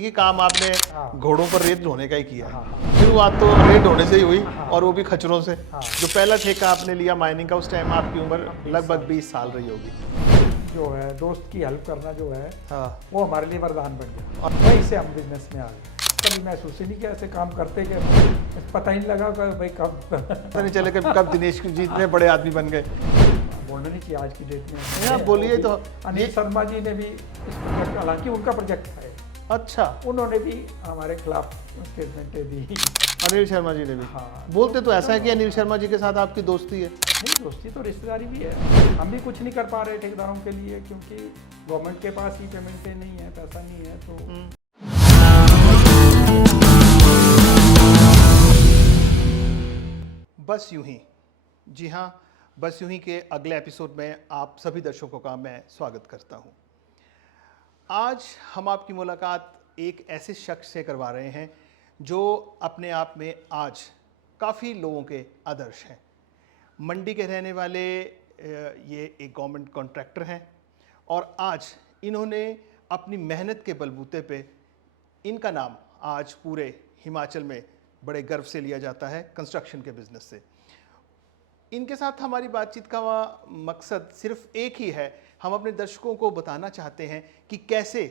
लीजिए कि काम आपने हाँ। घोड़ों पर रेत ढोने का ही किया है। हाँ। शुरुआत तो रेत ढोने से ही हुई, हाँ। और वो भी खच्चरों से। हाँ। जो पहला ठेका आपने लिया माइनिंग का, उस टाइम आपकी उम्र 20 लगभग साल। 20 साल रही होगी। जो है दोस्त की हेल्प करना जो है हाँ। वो हमारे लिए वरदान बन गया, और वहीं से हम बिजनेस में आ गए। कभी महसूस ही नहीं किया ऐसे काम करते कि पता ही नहीं लगा कि भाई कब पता नहीं चले कब दिनेश जी इतने बड़े आदमी बन गए। बोलना नहीं चाहिए आज की डेट में। नहीं, आप बोलिए तो। अनिल शर्मा जी ने भी इस प्रोजेक्ट, हालांकि उनका प्रोजेक्ट है, अच्छा, उन्होंने भी हमारे खिलाफ स्टेटमेंटें दी। अनिल शर्मा जी ने भी। हाँ। बोलते तो ऐसा है कि अनिल शर्मा जी के साथ आपकी दोस्ती है। नहीं, दोस्ती तो रिश्तेदारी भी है। हम भी कुछ नहीं कर पा रहे ठेकेदारों के लिए, क्योंकि गवर्नमेंट के पास ही पेमेंटें नहीं है, पैसा नहीं है। तो बस यूं ही, जी हाँ, बस यूं ही के अगले एपिसोड में आप सभी दर्शकों का मैं स्वागत करता हूं। आज हम आपकी मुलाकात एक ऐसे शख्स से करवा रहे हैं जो अपने आप में आज काफ़ी लोगों के आदर्श हैं। मंडी के रहने वाले ये एक गवर्नमेंट कॉन्ट्रैक्टर हैं, और आज इन्होंने अपनी मेहनत के बलबूते पे, इनका नाम आज पूरे हिमाचल में बड़े गर्व से लिया जाता है कंस्ट्रक्शन के बिजनेस से। इनके साथ हमारी बातचीत का मकसद सिर्फ एक ही है। हम अपने दर्शकों को बताना चाहते हैं कि कैसे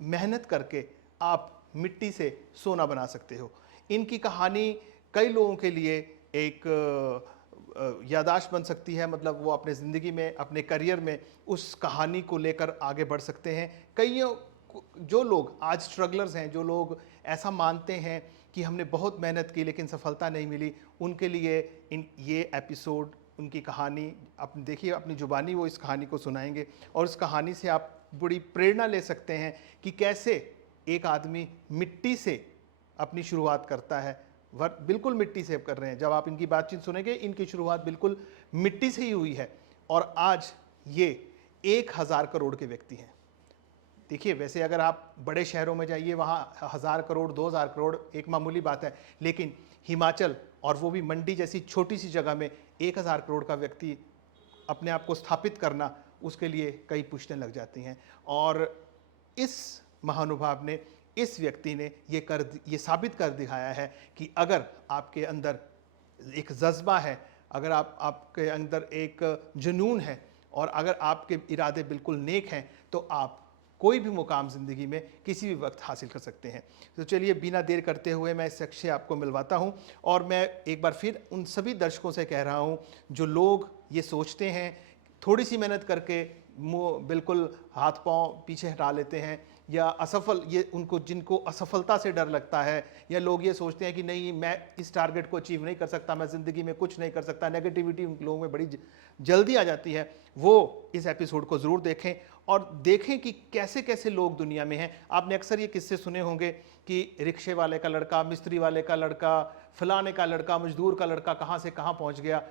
मेहनत करके आप मिट्टी से सोना बना सकते हो। इनकी कहानी कई लोगों के लिए एक याददाश्त बन सकती है। मतलब वो अपने ज़िंदगी में, अपने करियर में उस कहानी को लेकर आगे बढ़ सकते हैं। कईयों जो लोग आज स्ट्रगलर्स हैं, जो लोग ऐसा मानते हैं कि हमने बहुत मेहनत की लेकिन सफलता नहीं मिली, उनके लिए ये एपिसोड, उनकी कहानी अपनी देखिए, अपनी ज़ुबानी वो इस कहानी को सुनाएंगे, और उस कहानी से आप बड़ी प्रेरणा ले सकते हैं कि कैसे एक आदमी मिट्टी से अपनी शुरुआत करता है। बिल्कुल मिट्टी से कर रहे हैं। जब आप इनकी बातचीत सुनेंगे, इनकी शुरुआत बिल्कुल मिट्टी से ही हुई है, और आज ये 1000 करोड़ के व्यक्ति हैं। देखिए, वैसे अगर आप बड़े शहरों में जाइए, वहाँ 1000 करोड़ 2000 करोड़ एक मामूली बात है, लेकिन हिमाचल, और वो भी मंडी जैसी छोटी सी जगह में 1000 करोड़ का व्यक्ति अपने आप को स्थापित करना, उसके लिए कई पुश्तें लग जाती हैं। और इस महानुभाव ने, इस व्यक्ति ने ये साबित कर दिखाया है कि अगर आपके अंदर एक जज्बा है, अगर आपके अंदर एक जुनून है, और अगर आपके इरादे बिल्कुल नेक हैं, तो आप कोई भी मुकाम ज़िंदगी में किसी भी वक्त हासिल कर सकते हैं। तो चलिए, बिना देर करते हुए मैं इस शख्स से आपको मिलवाता हूं, और मैं एक बार फिर उन सभी दर्शकों से कह रहा हूं जो लोग ये सोचते हैं थोड़ी सी मेहनत करके मुँह बिल्कुल हाथ पांव पीछे हटा लेते हैं, या असफल, ये उनको जिनको असफलता से डर लगता है, या लोग ये सोचते हैं कि नहीं, मैं इस टारगेट को अचीव नहीं कर सकता, मैं ज़िंदगी में कुछ नहीं कर सकता, नेगेटिविटी उन लोगों में बड़ी जल्दी आ जाती है, वो इस एपिसोड को ज़रूर देखें और देखें कि कैसे कैसे लोग दुनिया में हैं। आपने अक्सर ये किस्से सुने होंगे कि रिक्शे वाले का लड़का, मिस्त्री वाले का लड़का, फलाने का लड़का, मजदूर का लड़का कहाँ से कहाँ पहुँच गया।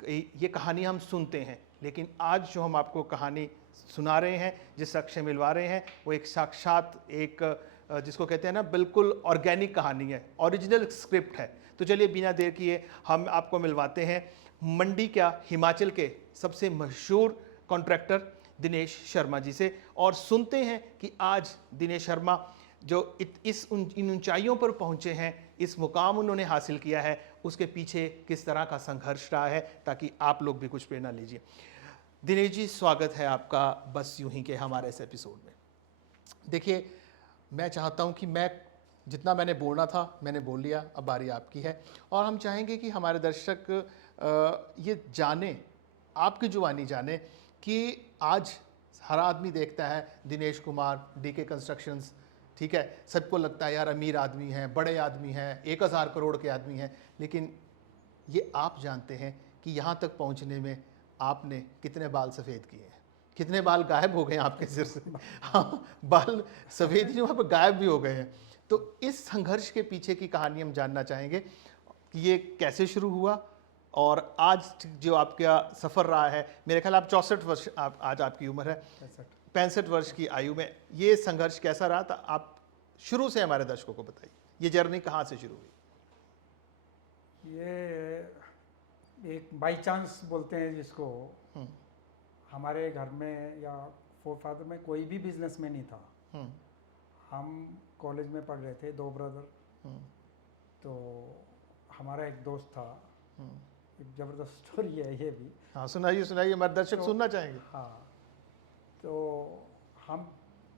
ये कहानी हम सुनते हैं, लेकिन आज जो हम आपको कहानी सुना रहे हैं, जिस शख्स से मिलवा रहे हैं, वो एक साक्षात एक जिसको कहते हैं ना, बिल्कुल ऑर्गेनिक कहानी है, ओरिजिनल स्क्रिप्ट है। तो चलिए, बिना देर किए हम आपको मिलवाते हैं मंडी क्या, हिमाचल के सबसे मशहूर कॉन्ट्रैक्टर दिनेश शर्मा जी से, और सुनते हैं कि आज दिनेश शर्मा जो इन ऊंचाइयों पर पहुंचे हैं, इस मुकाम उन्होंने हासिल किया है, उसके पीछे किस तरह का संघर्ष रहा है, ताकि आप लोग भी कुछ प्रेरणा लीजिए। दिनेश जी, स्वागत है आपका बस यूं ही के हमारे इस एपिसोड में। देखिए, मैं चाहता हूं कि जितना मैंने बोलना था मैंने बोल लिया, अब बारी आपकी है, और हम चाहेंगे कि हमारे दर्शक ये जाने, आपकी जुबानी जाने कि आज हर आदमी देखता है दिनेश कुमार, डीके कंस्ट्रक्शंस, ठीक है, सबको लगता है यार अमीर आदमी हैं, बड़े आदमी हैं, 1000 करोड़ के आदमी हैं, लेकिन ये आप जानते हैं कि यहाँ तक पहुँचने में आपने कितने बाल सफ़ेद किए हैं, कितने बाल गायब हो गए हैं आपके सिर से। हाँ, बाल सफ़ेद ही वहाँ पर गायब भी हो गए हैं। तो इस संघर्ष के पीछे की कहानी हम जानना चाहेंगे कि ये कैसे शुरू हुआ, और आज जो आपका सफ़र रहा है। मेरे ख्याल आप 64 वर्ष आज आपकी उम्र है, 65 वर्ष की आयु में ये संघर्ष कैसा रहा था, आप शुरू से हमारे दर्शकों को बताइए, ये जर्नी कहाँ से शुरू हुई। ये एक बाई चांस बोलते हैं जिसको, हमारे घर में या फोर फादर में कोई भी बिजनेस में नहीं था। हम कॉलेज में पढ़ रहे थे, 2 ब्रदर। तो हमारा एक दोस्त था, एक ज़बरदस्त स्टोरी है ये भी। हाँ सुनाइए सुनाइए, हमारे दर्शक सुनना चाहेंगे। हाँ, तो हम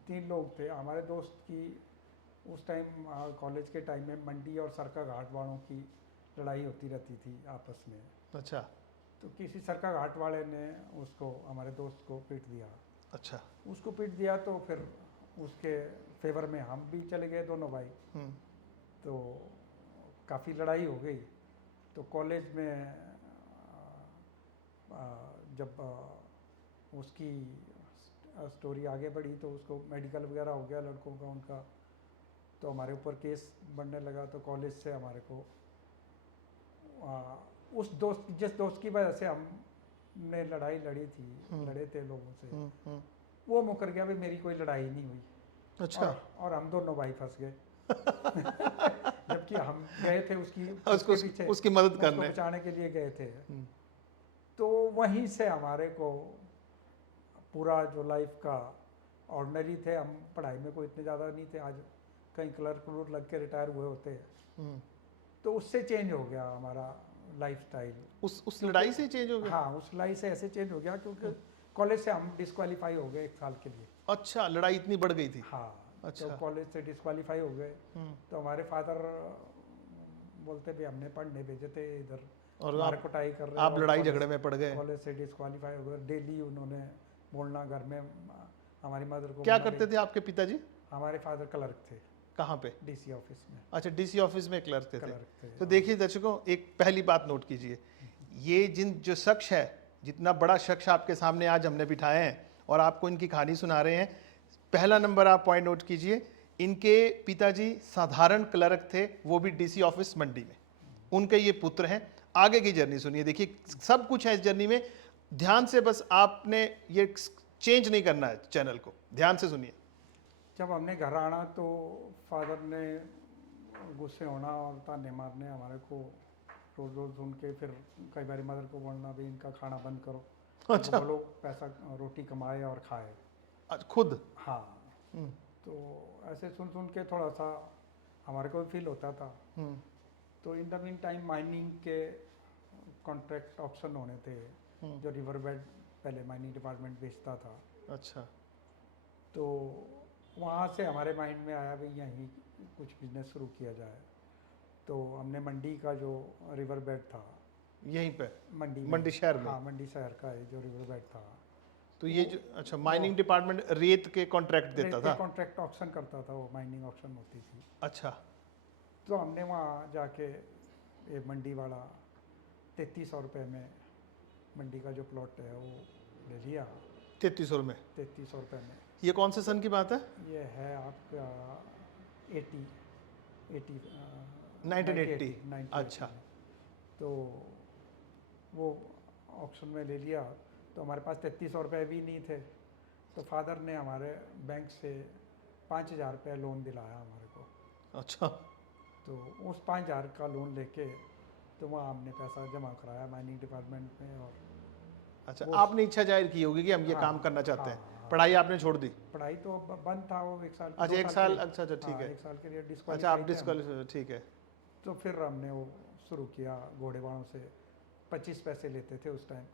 3 लोग थे। हमारे दोस्त की उस टाइम कॉलेज के टाइम में मंडी और सरका घाट वालों की लड़ाई होती रहती थी आपस में। अच्छा तो किसी सरका घाट वाले ने उसको, हमारे दोस्त को पीट दिया। अच्छा। उसको पीट दिया तो फिर उसके फेवर में हम भी चले गए दोनों भाई। तो काफ़ी लड़ाई हो गई। तो कॉलेज में जब उसकी स्टोरी आगे बढ़ी तो उसको मेडिकल वगैरह हो गया लड़कों का उनका। तो हमारे ऊपर केस बनने लगा। तो कॉलेज से हमारे को उस दोस्त, जिस दोस्त की वजह से हमने लड़ाई लड़ी थी, लड़े थे लोगों से, वो मुकर गया भी मेरी कोई लड़ाई नहीं हुई। अच्छा। और हम दोनों भाई फंस गए। जबकि हम गए थे उसकी उसको पीछे, उसकी मदद उसको करने। बचाने के लिए गए थे। तो वहीं से हमारे को पूरा जो लाइफ का ऑर्डिनरी थे, हम पढ़ाई में कोई इतने ज़्यादा नहीं थे, आज कहीं क्लर्क व्लर्क लग के रिटायर हुए होते हैं। तो उससे चेंज हो गया हमारा लाइफस्टाइल। उस लड़ाई से चेंज हो गया? हाँ, उस लड़ाई से ऐसे चेंज हो गया क्योंकि कॉलेज से हम डिस्क्वालीफाई हो गए 1 साल के लिए। अच्छा, लड़ाई इतनी बढ़ गई थी? हाँ। अच्छा। तो कॉलेज से डिस्क्वालीफाई हो गए। तो हमारे फादर बोलते भी हमने पढ़ने भेजे थे इधर और हमारे कुटाई कर रहे, आप लड़ाई झगड़े में पड़ गए? कॉलेज से डिस्क्वालीफाई हो गए। डेली उन्होंने बोलना घर में, हमारी मदर को। क्या करते थे आपके पिताजी? हमारे फादर क्लर्क थे। कहाँ पे? डीसी ऑफिस में। अच्छा, डीसी ऑफिस में क्लर्क थे। थे। तो देखिए दर्शकों, एक पहली बात नोट कीजिए, ये जो शख्स है, जितना बड़ा शख्स आपके सामने आज हमने बिठाए हैं और आपको इनकी कहानी सुना रहे हैं, पहला नंबर आप पॉइंट नोट कीजिए, इनके पिताजी साधारण क्लर्क थे, वो भी डीसी ऑफिस मंडी में। उनके ये पुत्र हैं। आगे की जर्नी सुनिए, देखिए सब कुछ है इस जर्नी में। ध्यान से, बस आपने ये चेंज नहीं करना है चैनल को, ध्यान से सुनिए। जब हमने घर आना तो फादर ने गुस्से होना और ताने मारने हमारे को रोज रोज सुन के। फिर कई बार मदर को बोलना भी इनका खाना बंद करो। अच्छा। वो लोग पैसा रोटी कमाए और खाए। खुद? हाँ। तो ऐसे सुन सुन के थोड़ा सा हमारे को भी फील होता था। तो in the mean time mining के कॉन्ट्रैक्ट ऑप्शन होने थे, जो रिवर बेड पहले माइनिंग डिपार्टमेंट बेचता था। अच्छा। तो वहाँ से हमारे माइंड में आया भी यहीं कुछ बिजनेस शुरू किया जाए। तो हमने मंडी का जो रिवर बेड था, यहीं पे मंडी शहर में? हाँ, मंडी शहर का जो रिवर बेड था। तो ये जो, अच्छा, माइनिंग डिपार्टमेंट रेत के कॉन्ट्रैक्ट देता था? कॉन्ट्रैक्ट ऑप्शन करता था, वो माइनिंग ऑप्शन होती थी। अच्छा। तो हमने वहाँ जाके ये मंडी वाला 3300 रुपये में मंडी का जो प्लॉट है वो ले लिया। 3300 में? 3300 रुपये में। ये कौन से सन की बात है? ये है आपका 1980। 1980। अच्छा। तो वो ऑप्शन में ले लिया। तो हमारे पास 3300 रुपये भी नहीं थे। तो फादर ने हमारे बैंक से 5000 रुपये लोन दिलाया हमारे को। अच्छा। तो उस 5000 का लोन लेके तो वहाँ हमने पैसा जमा कराया माइनिंग डिपार्टमेंट में। और अच्छा, आपने इच्छा जाहिर की होगी कि हम ये काम करना चाहते हैं। पढ़ाई आपने छोड़ दी? पढ़ाई तो बंद था वो 1 साल। अच्छा, 1 साल। अच्छा अच्छा, ठीक है। 1 साल के लिए अच्छा, आप डिस्क्वालीफाई, ठीक है। तो फिर हमने वो शुरू किया घोड़ेवालों से। 25 पैसे लेते थे उस टाइम।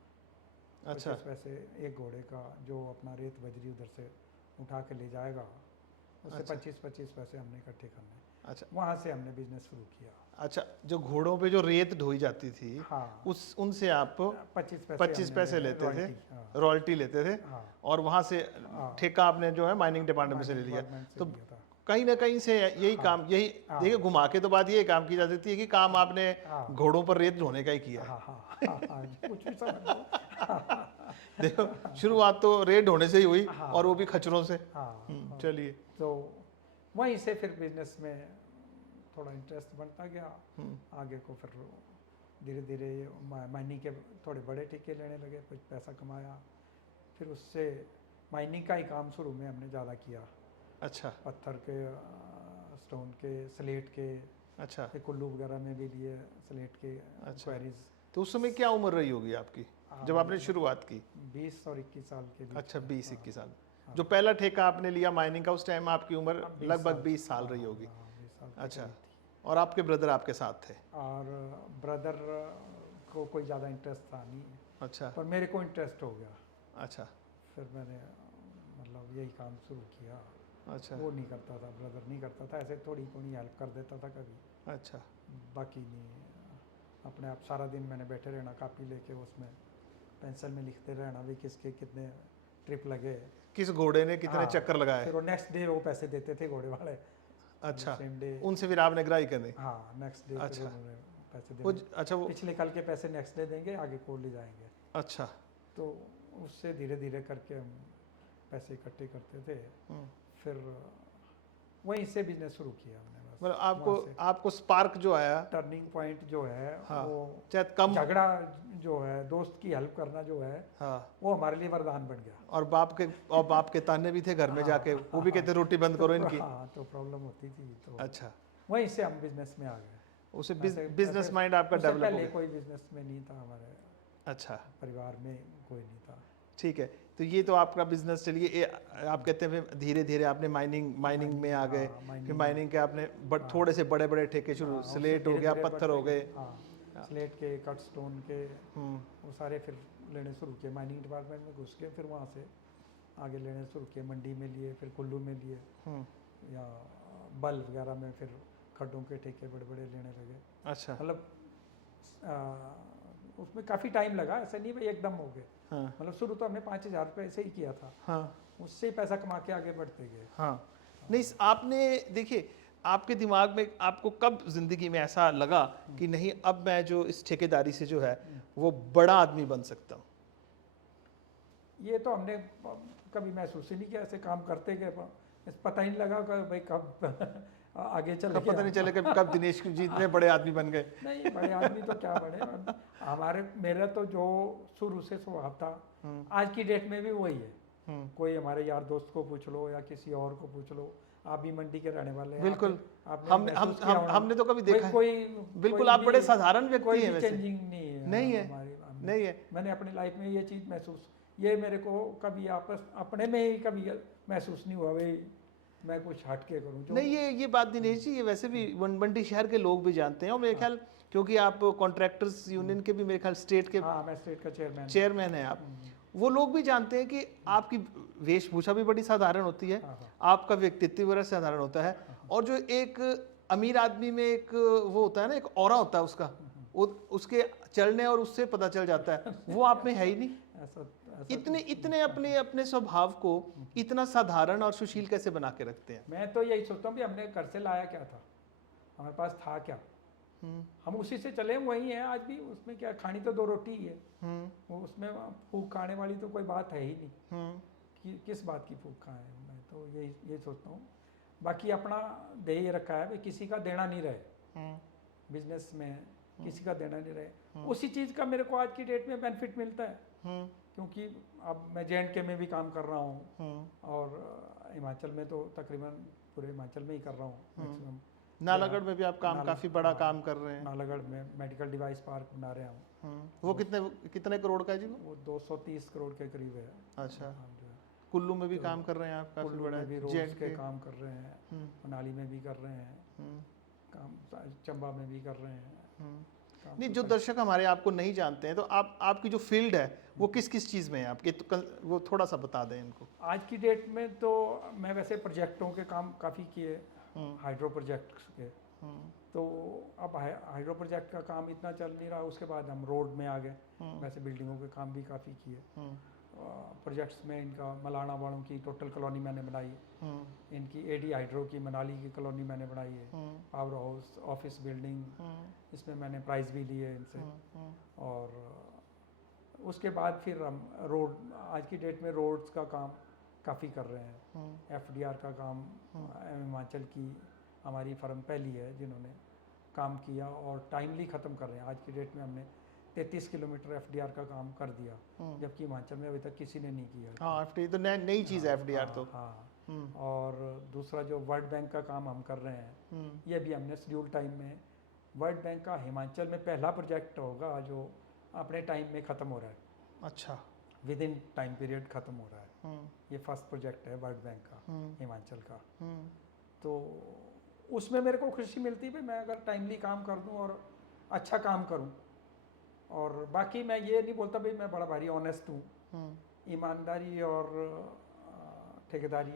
अच्छा। 25 पैसे एक घोड़े का, जो अपना रेत बजरी उधर से उठा के ले जाएगा, उससे 25 पैसे हमने इकट्ठे करने। अच्छा। वहाँ से हमने बिजनेस शुरू किया। अच्छा, जो घोड़ों पे जो रेत ढोई जाती थी, हाँ, उनसे आप 25 पैसे लेते थे, हाँ, रॉयल्टी लेते थे। हाँ, और वहाँ से ठेका आपने जो है माइनिंग डिपार्टमेंट से ले लिया। तो कहीं ना कहीं से यही काम, यही देखिए, घुमा के तो बात ये काम की जा सकती है कि काम आपने घोड़ों पर रेत ढोने का ही किया है। कुछ भी समझ लो। देखो, शुरुआत तो रेत ढोने से ही हुई, और वो भी खच्चरों से। चलिए। तो वहीं से फिर बिजनेस में थोड़ा इंटरेस्ट बढ़ता गया। आगे को फिर धीरे धीरे माइनिंग के थोड़े बड़े ठेके लेने लगे, कुछ पैसा कमाया। फिर उससे माइनिंग का ही काम शुरू में हमने ज़्यादा किया। अच्छा। पत्थर के, स्टोन के, स्लेट के। अच्छा। कुल्लू वगैरह में भी लिए स्लेट के क्वेरीज। तो उस समय क्या उम्र रही होगी आपकी जब आपने शुरुआत की? 20 और 21 साल के बीच। अच्छा, 20-21 साल। जो पहला ठेका आपने लिया माइनिंग का, उस टाइम आपकी उम्र हाँ, 20 लगभग साल 20 साल रही होगी। 20 साल की अच्छा, करीब थी। और आपके ब्रदर आपके साथ थे? और ब्रदर को कोई ज़्यादा इंटरेस्ट था नहीं, अच्छा पर मेरे को इंटरेस्ट हो गया। अच्छा फिर मैंने मतलब यही काम शुरू किया। अच्छा वो नहीं करता था, ब्रदर नहीं करता था, ऐसे थोड़ी थोड़ी हेल्प कर देता था कभी, अच्छा बाकी नहीं। अपने आप सारा दिन मैंने बैठे रहना, कापी लेके उसमें पेंसिल में लिखते रहना भी किसके कितने ट्रिप लगे। किस घोड़े ने कितने हाँ, चक्कर लगाए? फिर वो नेक्स्ट डे वो पैसे देते थे घोड़े वाले। अच्छा, सेम डे। उनसे फिर आपने ग्राही करनी? हाँ, नेक्स्ट डे फिर अच्छा। उन्होंने पैसे वो देने। अच्छा वो पिछले कल के पैसे नेक्स्ट डे देंगे, आगे को ले जाएंगे। अच्छा। तो उससे धीरे धीरे करके हम पैसे इकट्ठे करते थे। फिर वहीं से बिजनेस शुरू किया हमने। बस मतलब वहाँ से आपको स्पार्क जो आया, टर्निंग पॉइंट जो है हाँ, वो चाहे कम, झगड़ा जो है, दोस्त की हेल्प करना जो है, हाँ, वो हमारे लिए वरदान बन गया। और बाप के ताने भी थे घर में जाके, वो भी कहते रोटी बंद करो इनकी। हाँ, तो प्रॉब्लम होती थी, तो अच्छा, वहीं से हम बिजनेस में आ गए। उसे ऐसे- बिजनेस ऐसे- माइंड आपका उससे डेवलप हो पहले गया। कोई बिजनेस में नहीं था हमारे अच्छा, परिवार में, कोई नहीं था। ठीक है। तो ये तो आपका बिजनेस चलिए, आप कहते हैं फिर धीरे धीरे आपने माइनिंग में आ गए, हाँ, फिर mining माइनिंग के आपने हाँ। थोड़े से बड़े बड़े ठेके शुरू, हाँ, उससे स्लेट हो धीरे गया, धीरे पत्थर हो बढ़ते गए। हाँ, स्लेट के, कट स्टोन के, हम्म, वो सारे फिर लेने शुरू किए। माइनिंग डिपार्टमेंट में घुस के फिर वहाँ से आगे लेने शुरू किए। मंडी में लिए, फिर कुल्लू में लिए, हम्म, या बल वगैरह में फिर खड्डों के ठेके बड़े बड़े लेने लगे। अच्छा, मतलब उसमें काफ़ी टाइम लगा, ऐसा नहीं भाई एकदम हो गए। हाँ मतलब शुरू तो हमने 5,000 रुपये से ही किया था, हाँ उससे ही पैसा कमा के आगे बढ़ते गए। हाँ। नहीं, आपने देखिए, आपके दिमाग में आपको कब जिंदगी में ऐसा लगा कि नहीं, अब मैं जो इस ठेकेदारी से जो है वो बड़ा आदमी बन सकता हूँ? ये तो हमने कभी महसूस ही नहीं किया, ऐसे काम करते गए, पता ही नहीं लगा कि भाई कब आगे चले कब पता नहीं चले कब दिनेश जी इतने बड़े आदमी बन गए। नहीं, बड़े आदमी तो क्या बड़े, हमारे मेरा तो जो शुरू से स्वभाव था, आज की डेट में भी वही है। कोई हमारे यार दोस्त को पूछ लो या किसी और को पूछ लो, आप भी मंडी के रहने वाले हैं, बिल्कुल। आपने महसूस किया होगा। हमने तो कभी देखा है। कोई बिल्कुल, कोई आप बड़े भी- साधारण व्यक्ति कोई हैं भी वैसे। चेंजिंग नहीं है नहीं है, हमारी नहीं है। मैंने अपनी लाइफ में ये चीज़ महसूस, ये मेरे को कभी आपस अपने में ही कभी महसूस नहीं हुआ भाई मैं कुछ हट के करूँ। नहीं, ये बात दिनेश जी, ये वैसे भी मंडी शहर के लोग भी जानते हैं, और मेरे ख्याल क्योंकि आप कॉन्ट्रैक्टर्स यूनियन के भी मेरे ख्याल स्टेट के हाँ, मैं स्टेट का चेयरमैन हैं आप, वो लोग भी जानते हैं कि आपकी वेशभूषा भी बड़ी साधारण होती है, हाँ, आपका व्यक्तित्व भी बड़ा साधारण होता है, और जो एक अमीर आदमी में एक वो होता है ना, एक ऑरा होता है उसका, वो उसके चलने और उससे पता चल जाता है, वो आप में है ही नहीं। ऐसा इतने अपने अपने स्वभाव को इतना साधारण और सुशील कैसे बना के रखते हैं? मैं तो यही सोचता हूँ कि हमने घर से लाया क्या था, हमारे पास था क्या, हम उसी से चले, वही है आज भी। उसमें क्या, खानी तो 2 रोटी ही है, वो उसमें फूक खाने वाली तो कोई बात है ही नहीं कि किस बात की फूक खाएं। मैं तो यही सोचता हूँ। बाकी अपना ध्येय रखा है भाई, किसी का देना नहीं रहे बिजनेस में, किसी का देना नहीं रहे। उसी चीज़ का मेरे को आज की डेट में बेनिफिट मिलता है, क्योंकि अब मैं JNK में भी काम कर रहा हूँ, और हिमाचल में तो तकरीबन पूरे हिमाचल में ही कर रहा हूँ मैक्सिमम। नालागढ़ में भी आप काफ़ी बड़ा काम कर रहे हैं। नालागढ़ में मेडिकल डिवाइस पार्क बना रहे हैं। वो कितने करोड़ का है जी? वो 230 करोड़ के करीब है। अच्छा। हाँ, जो है। कुल्लू में भी काम कर रहे हैं आप, काफ़ी कुल्लू बड़ा में भी है। रोड्स के काम कर रहे हैं, मनाली में भी कर रहे हैं हम्म। काम, चंबा में भी कर रहे हैं काम। नहीं, जो दर्शक हमारे आपको नहीं जानते हैं, तो आपकी जो फील्ड है वो किस किस चीज़ में है आपके, तो वो थोड़ा सा बता दें इनको। आज की डेट में तो मैं वैसे प्रोजेक्टों के काम काफ़ी किए, हाइड्रो प्रोजेक्ट्स के। तो अब हाइड्रो प्रोजेक्ट का काम इतना चल नहीं रहा, उसके बाद हम रोड में आ गए। वैसे बिल्डिंगों के काम भी काफ़ी किए। प्रोजेक्ट्स में इनका मलाना वालों की टोटल कॉलोनी मैंने बनाई, इनकी AD हाइड्रो की मनाली की कॉलोनी मैंने बनाई है, पावर हाउस, ऑफिस बिल्डिंग, इसमें मैंने प्राइज़ भी लिए इनसे। और उसके बाद फिर हम रोड, आज की डेट में रोड्स का काम काफ़ी कर रहे हैं। FDR का काम हिमाचल की हमारी फर्म पहली है जिन्होंने काम किया और टाइमली ख़त्म कर रहे हैं। आज की डेट में हमने 33 किलोमीटर FDR का काम कर दिया, जबकि हिमाचल में अभी तक किसी ने नहीं किया। हाँ, FDR तो नई चीज़ है, FDR तो। हाँ। और दूसरा जो वर्ल्ड बैंक का काम हम कर रहे हैं, ये भी हमने शेड्यूल टाइम में, वर्ल्ड बैंक का हिमाचल में पहला प्रोजेक्ट होगा जो अपने टाइम में ख़त्म हो रहा है। अच्छा। विद इन टाइम पीरियड ख़त्म हो रहा है। ये फर्स्ट प्रोजेक्ट है वर्ल्ड बैंक का, हिमाचल का। हम्म, तो उसमें मेरे को खुशी मिलती है मैं अगर टाइमली काम कर दूं और अच्छा काम करूं। और बाकी मैं ये नहीं बोलता भाई मैं बड़ा भारी ऑनेस्ट हूँ। ईमानदारी और ठेकेदारी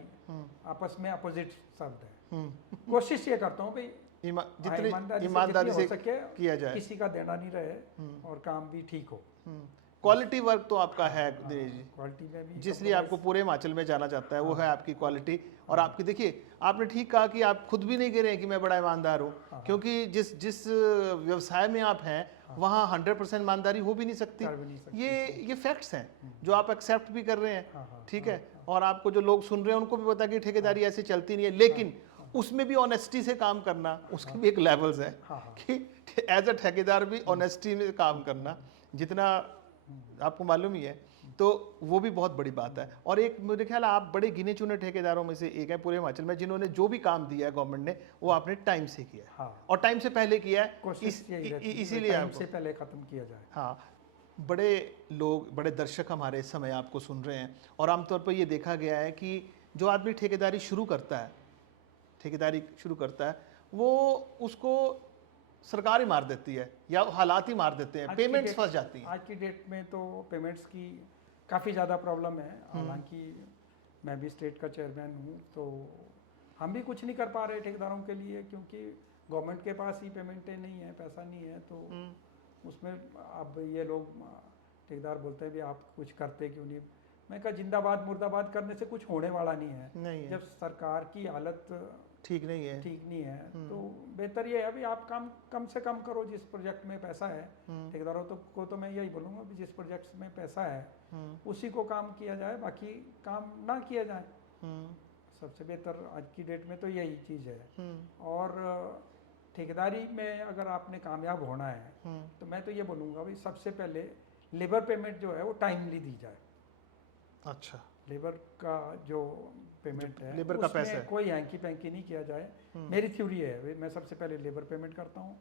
आपस में अपोजिट शब्द है। कोशिश ये करता हूँ भाई जितनी ईमानदारी ईमानदारी जितनी से हो सके किया जाए, किसी का देना नहीं रहे और काम भी ठीक हो। क्वालिटी वर्क तो आपका है दिनेश जी, क्वालिटी में भी जिसलिए आपको पूरे हिमाचल में जाना जाता है, वो है आपकी क्वालिटी। और आपकी देखिए, आपने ठीक कहा कि आप खुद भी नहीं कह रहे हैं कि मैं बड़ा ईमानदार हूँ, क्योंकि जिस जिस व्यवसाय में आप हैं वहाँ 100% ईमानदारी हो भी नहीं सकती। कर भी नहीं सकती। ये फैक्ट्स हैं जो आप एक्सेप्ट भी कर रहे हैं, ठीक है। और आपको जो लोग सुन रहे हैं उनको भी पता कि ठेकेदारी ऐसे चलती नहीं है, लेकिन उसमें भी ऑनेस्टी से तो काम करना, उसके भी एक लेवल्स हैं कि एज अ ठेकेदार भी ऑनेस्टी में काम करना, जितना आपको मालूम ही है, तो वो भी बहुत बड़ी बात है। और एक मेरे ख्याल आप बड़े गिने चुने ठेकेदारों में से एक है पूरे हिमाचल में, जिन्होंने जो भी काम दिया है गवर्नमेंट ने वो आपने टाइम से किया है, और टाइम से पहले किया है, इसीलिए टाइम से पहले खत्म किया जाए। हाँ, बड़े लोग, बड़े दर्शक हमारे इस समय आपको सुन रहे हैं, और आमतौर पर ये देखा गया है कि जो आदमी ठेकेदारी शुरू करता है वो उसको सरकार ही मार देती है या हालात ही मार देते हैं, पेमेंट्स फंस जाती हैं। आज की डेट में तो पेमेंट्स की काफ़ी ज़्यादा प्रॉब्लम है। हालांकि मैं भी स्टेट का चेयरमैन हूँ, तो हम भी कुछ नहीं कर पा रहे ठेकेदारों के लिए, क्योंकि गवर्नमेंट के पास ही पेमेंटें नहीं है, पैसा नहीं है। तो उसमें अब ये लोग ठेकेदार बोलते हैं भी आप कुछ करते क्यों नहीं। मैं कहा जिंदाबाद मुर्दाबाद करने से कुछ होने वाला नहीं है। जब सरकार की हालत ठीक नहीं है तो बेहतर ये है अभी आप काम कम से कम करो। जिस प्रोजेक्ट में पैसा है, ठेकेदारों को तो मैं यही बोलूँगा कि जिस प्रोजेक्ट में पैसा है उसी को काम किया जाए, बाकी काम ना किया जाए। सबसे बेहतर आज की डेट में तो यही चीज़ है। और ठेकेदारी में अगर आपने कामयाब होना है तो मैं तो ये बोलूँगा भाई सबसे पहले लेबर पेमेंट जो है वो टाइमली दी जाए। अच्छा, लेबर का जो पेमेंट है, लेबर का पैसा है, कोई हैंकी पैंकी नहीं किया जाए। मेरी थ्योरी है मैं सबसे पहले लेबर पेमेंट करता हूँ,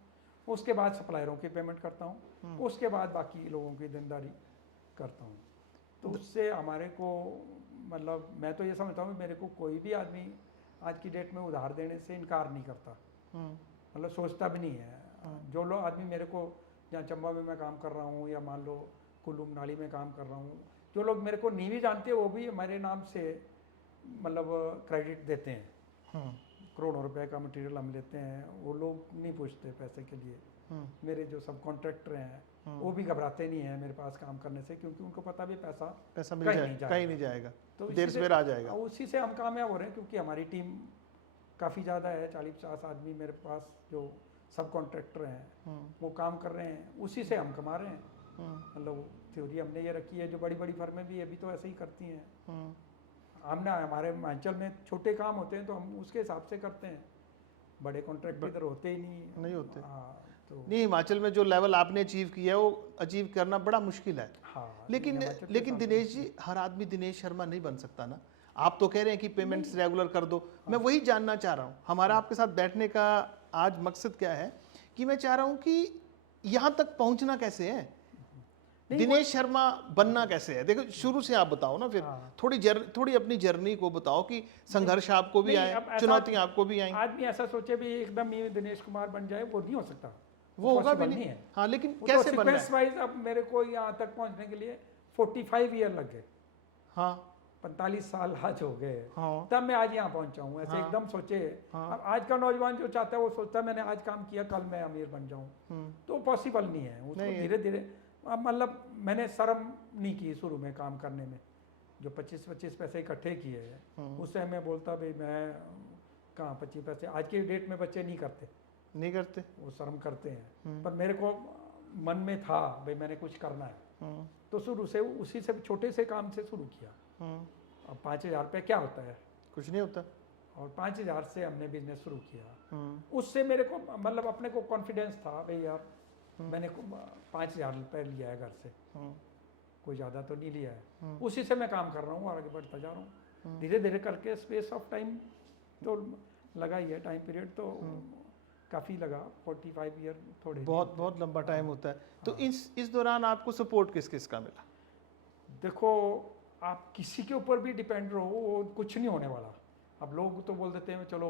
उसके बाद सप्लायरों की पेमेंट करता हूँ, उसके बाद बाकी लोगों की देनदारी करता हूँ। तो उससे हमारे को मतलब मैं तो ये समझता हूँ मेरे को कोई भी आदमी आज की डेट में उधार देने से इनकार नहीं करता, मतलब सोचता भी नहीं है। जो लोग आदमी मेरे को, जहाँ चंबा में मैं काम कर रहा हूँ या मान लो कुल्लू मनाली में काम कर रहा हूँ, जो लोग मेरे को नहीं भी जानते वो भी हमारे नाम से मतलब क्रेडिट देते हैं। करोड़ों रुपए का मटेरियल हम लेते हैं, वो लोग नहीं पूछते पैसे के लिए। मेरे जो सब कॉन्ट्रैक्टर हैं वो भी घबराते नहीं है मेरे पास काम करने से, क्योंकि उनको पता भी पैसा मिल जाएगा, कहीं नहीं जाएगा, तो देर सवेर आ जाएगा। उसी से हम कामयाब हो रहे हैं, क्योंकि हमारी टीम काफ़ी ज़्यादा है, 40-50 आदमी मेरे पास जो सब कॉन्ट्रैक्टर हैं वो काम कर रहे हैं, उसी से हम कमा रहे हैं। मतलब थ्योरी हमने ये रखी है, जो बड़ी बड़ी फर्में भी अभी तो ऐसे ही करती हैं। हमने हमारे हिमाचल में छोटे काम होते हैं तो हम उसके हिसाब से करते हैं, बड़े कॉन्ट्रैक्ट इधर होते ही नहीं होते। तो नहीं, हिमाचल में जो लेवल आपने अचीव किया है वो अचीव करना बड़ा मुश्किल है। लेकिन दिनेश जी, हर आदमी दिनेश शर्मा नहीं बन सकता ना। आप तो कह रहे हैं कि पेमेंट्स रेगुलर कर दो, मैं वही जानना चाह रहा हूँ। हमारा आपके साथ बैठने का आज मकसद क्या है कि मैं चाह रहा हूँ कि यहाँ तक पहुँचना कैसे है, दिनेश शर्मा बनना कैसे है। देखो शुरू से आप बताओ ना, फिर थोड़ी अपनी जर्नी को बताओ कि संघर्ष आपको भी आए, चुनौतियां आपको भी आई। आदमी ऐसा सोचे भी एकदम ये दिनेश कुमार बन जाए, वो नहीं हो सकता, वो होगा भी नहीं है। हाँ, लेकिन कैसे बनना है? वाइज अब मेरे को यहाँ तक पहुँचने के लिए 45 ईयर लग गए। हाँ, 45 साल आज हो गए। हाँ, तब मैं आज यहाँ पहुँचा हूँ। ऐसे एकदम सोचे। अब आज का नौजवान जो चाहता है वो सोचता है मैंने आज काम किया कल मैं अमीर बन जाऊँ, तो पॉसिबल नहीं है। उसको धीरे धीरे, मतलब मैंने शर्म नहीं की शुरू में काम करने में। जो 25-25 पैसे इकट्ठे किए हैं उससे मैं बोलता भाई मैं कहाँ 25 पैसे, आज की डेट में बच्चे नहीं करते, वो शर्म करते हैं। पर मेरे को मन में था भाई मैंने कुछ करना है, तो शुरू से उसी से छोटे से काम से शुरू किया। अब 5,000 रुपये क्या होता है, कुछ नहीं होता। और 5,000 से हमने बिजनेस शुरू किया। उससे मेरे को मतलब अपने को कॉन्फिडेंस था भाई यार मैंने 5,000 रुपये लिया है घर से, कोई ज़्यादा तो नहीं लिया है। उसी से मैं काम कर रहा हूँ और आगे बढ़ता जा रहा हूँ धीरे धीरे करके। स्पेस ऑफ टाइम तो लगा ही है, टाइम पीरियड तो काफ़ी लगा, 45 ईयर थोड़े बहुत लंबा टाइम होता है। तो इस दौरान आपको सपोर्ट किस किस का मिला? देखो आप किसी के ऊपर भी डिपेंड रहो वो कुछ नहीं होने वाला। अब लोग तो बोल देते हैं चलो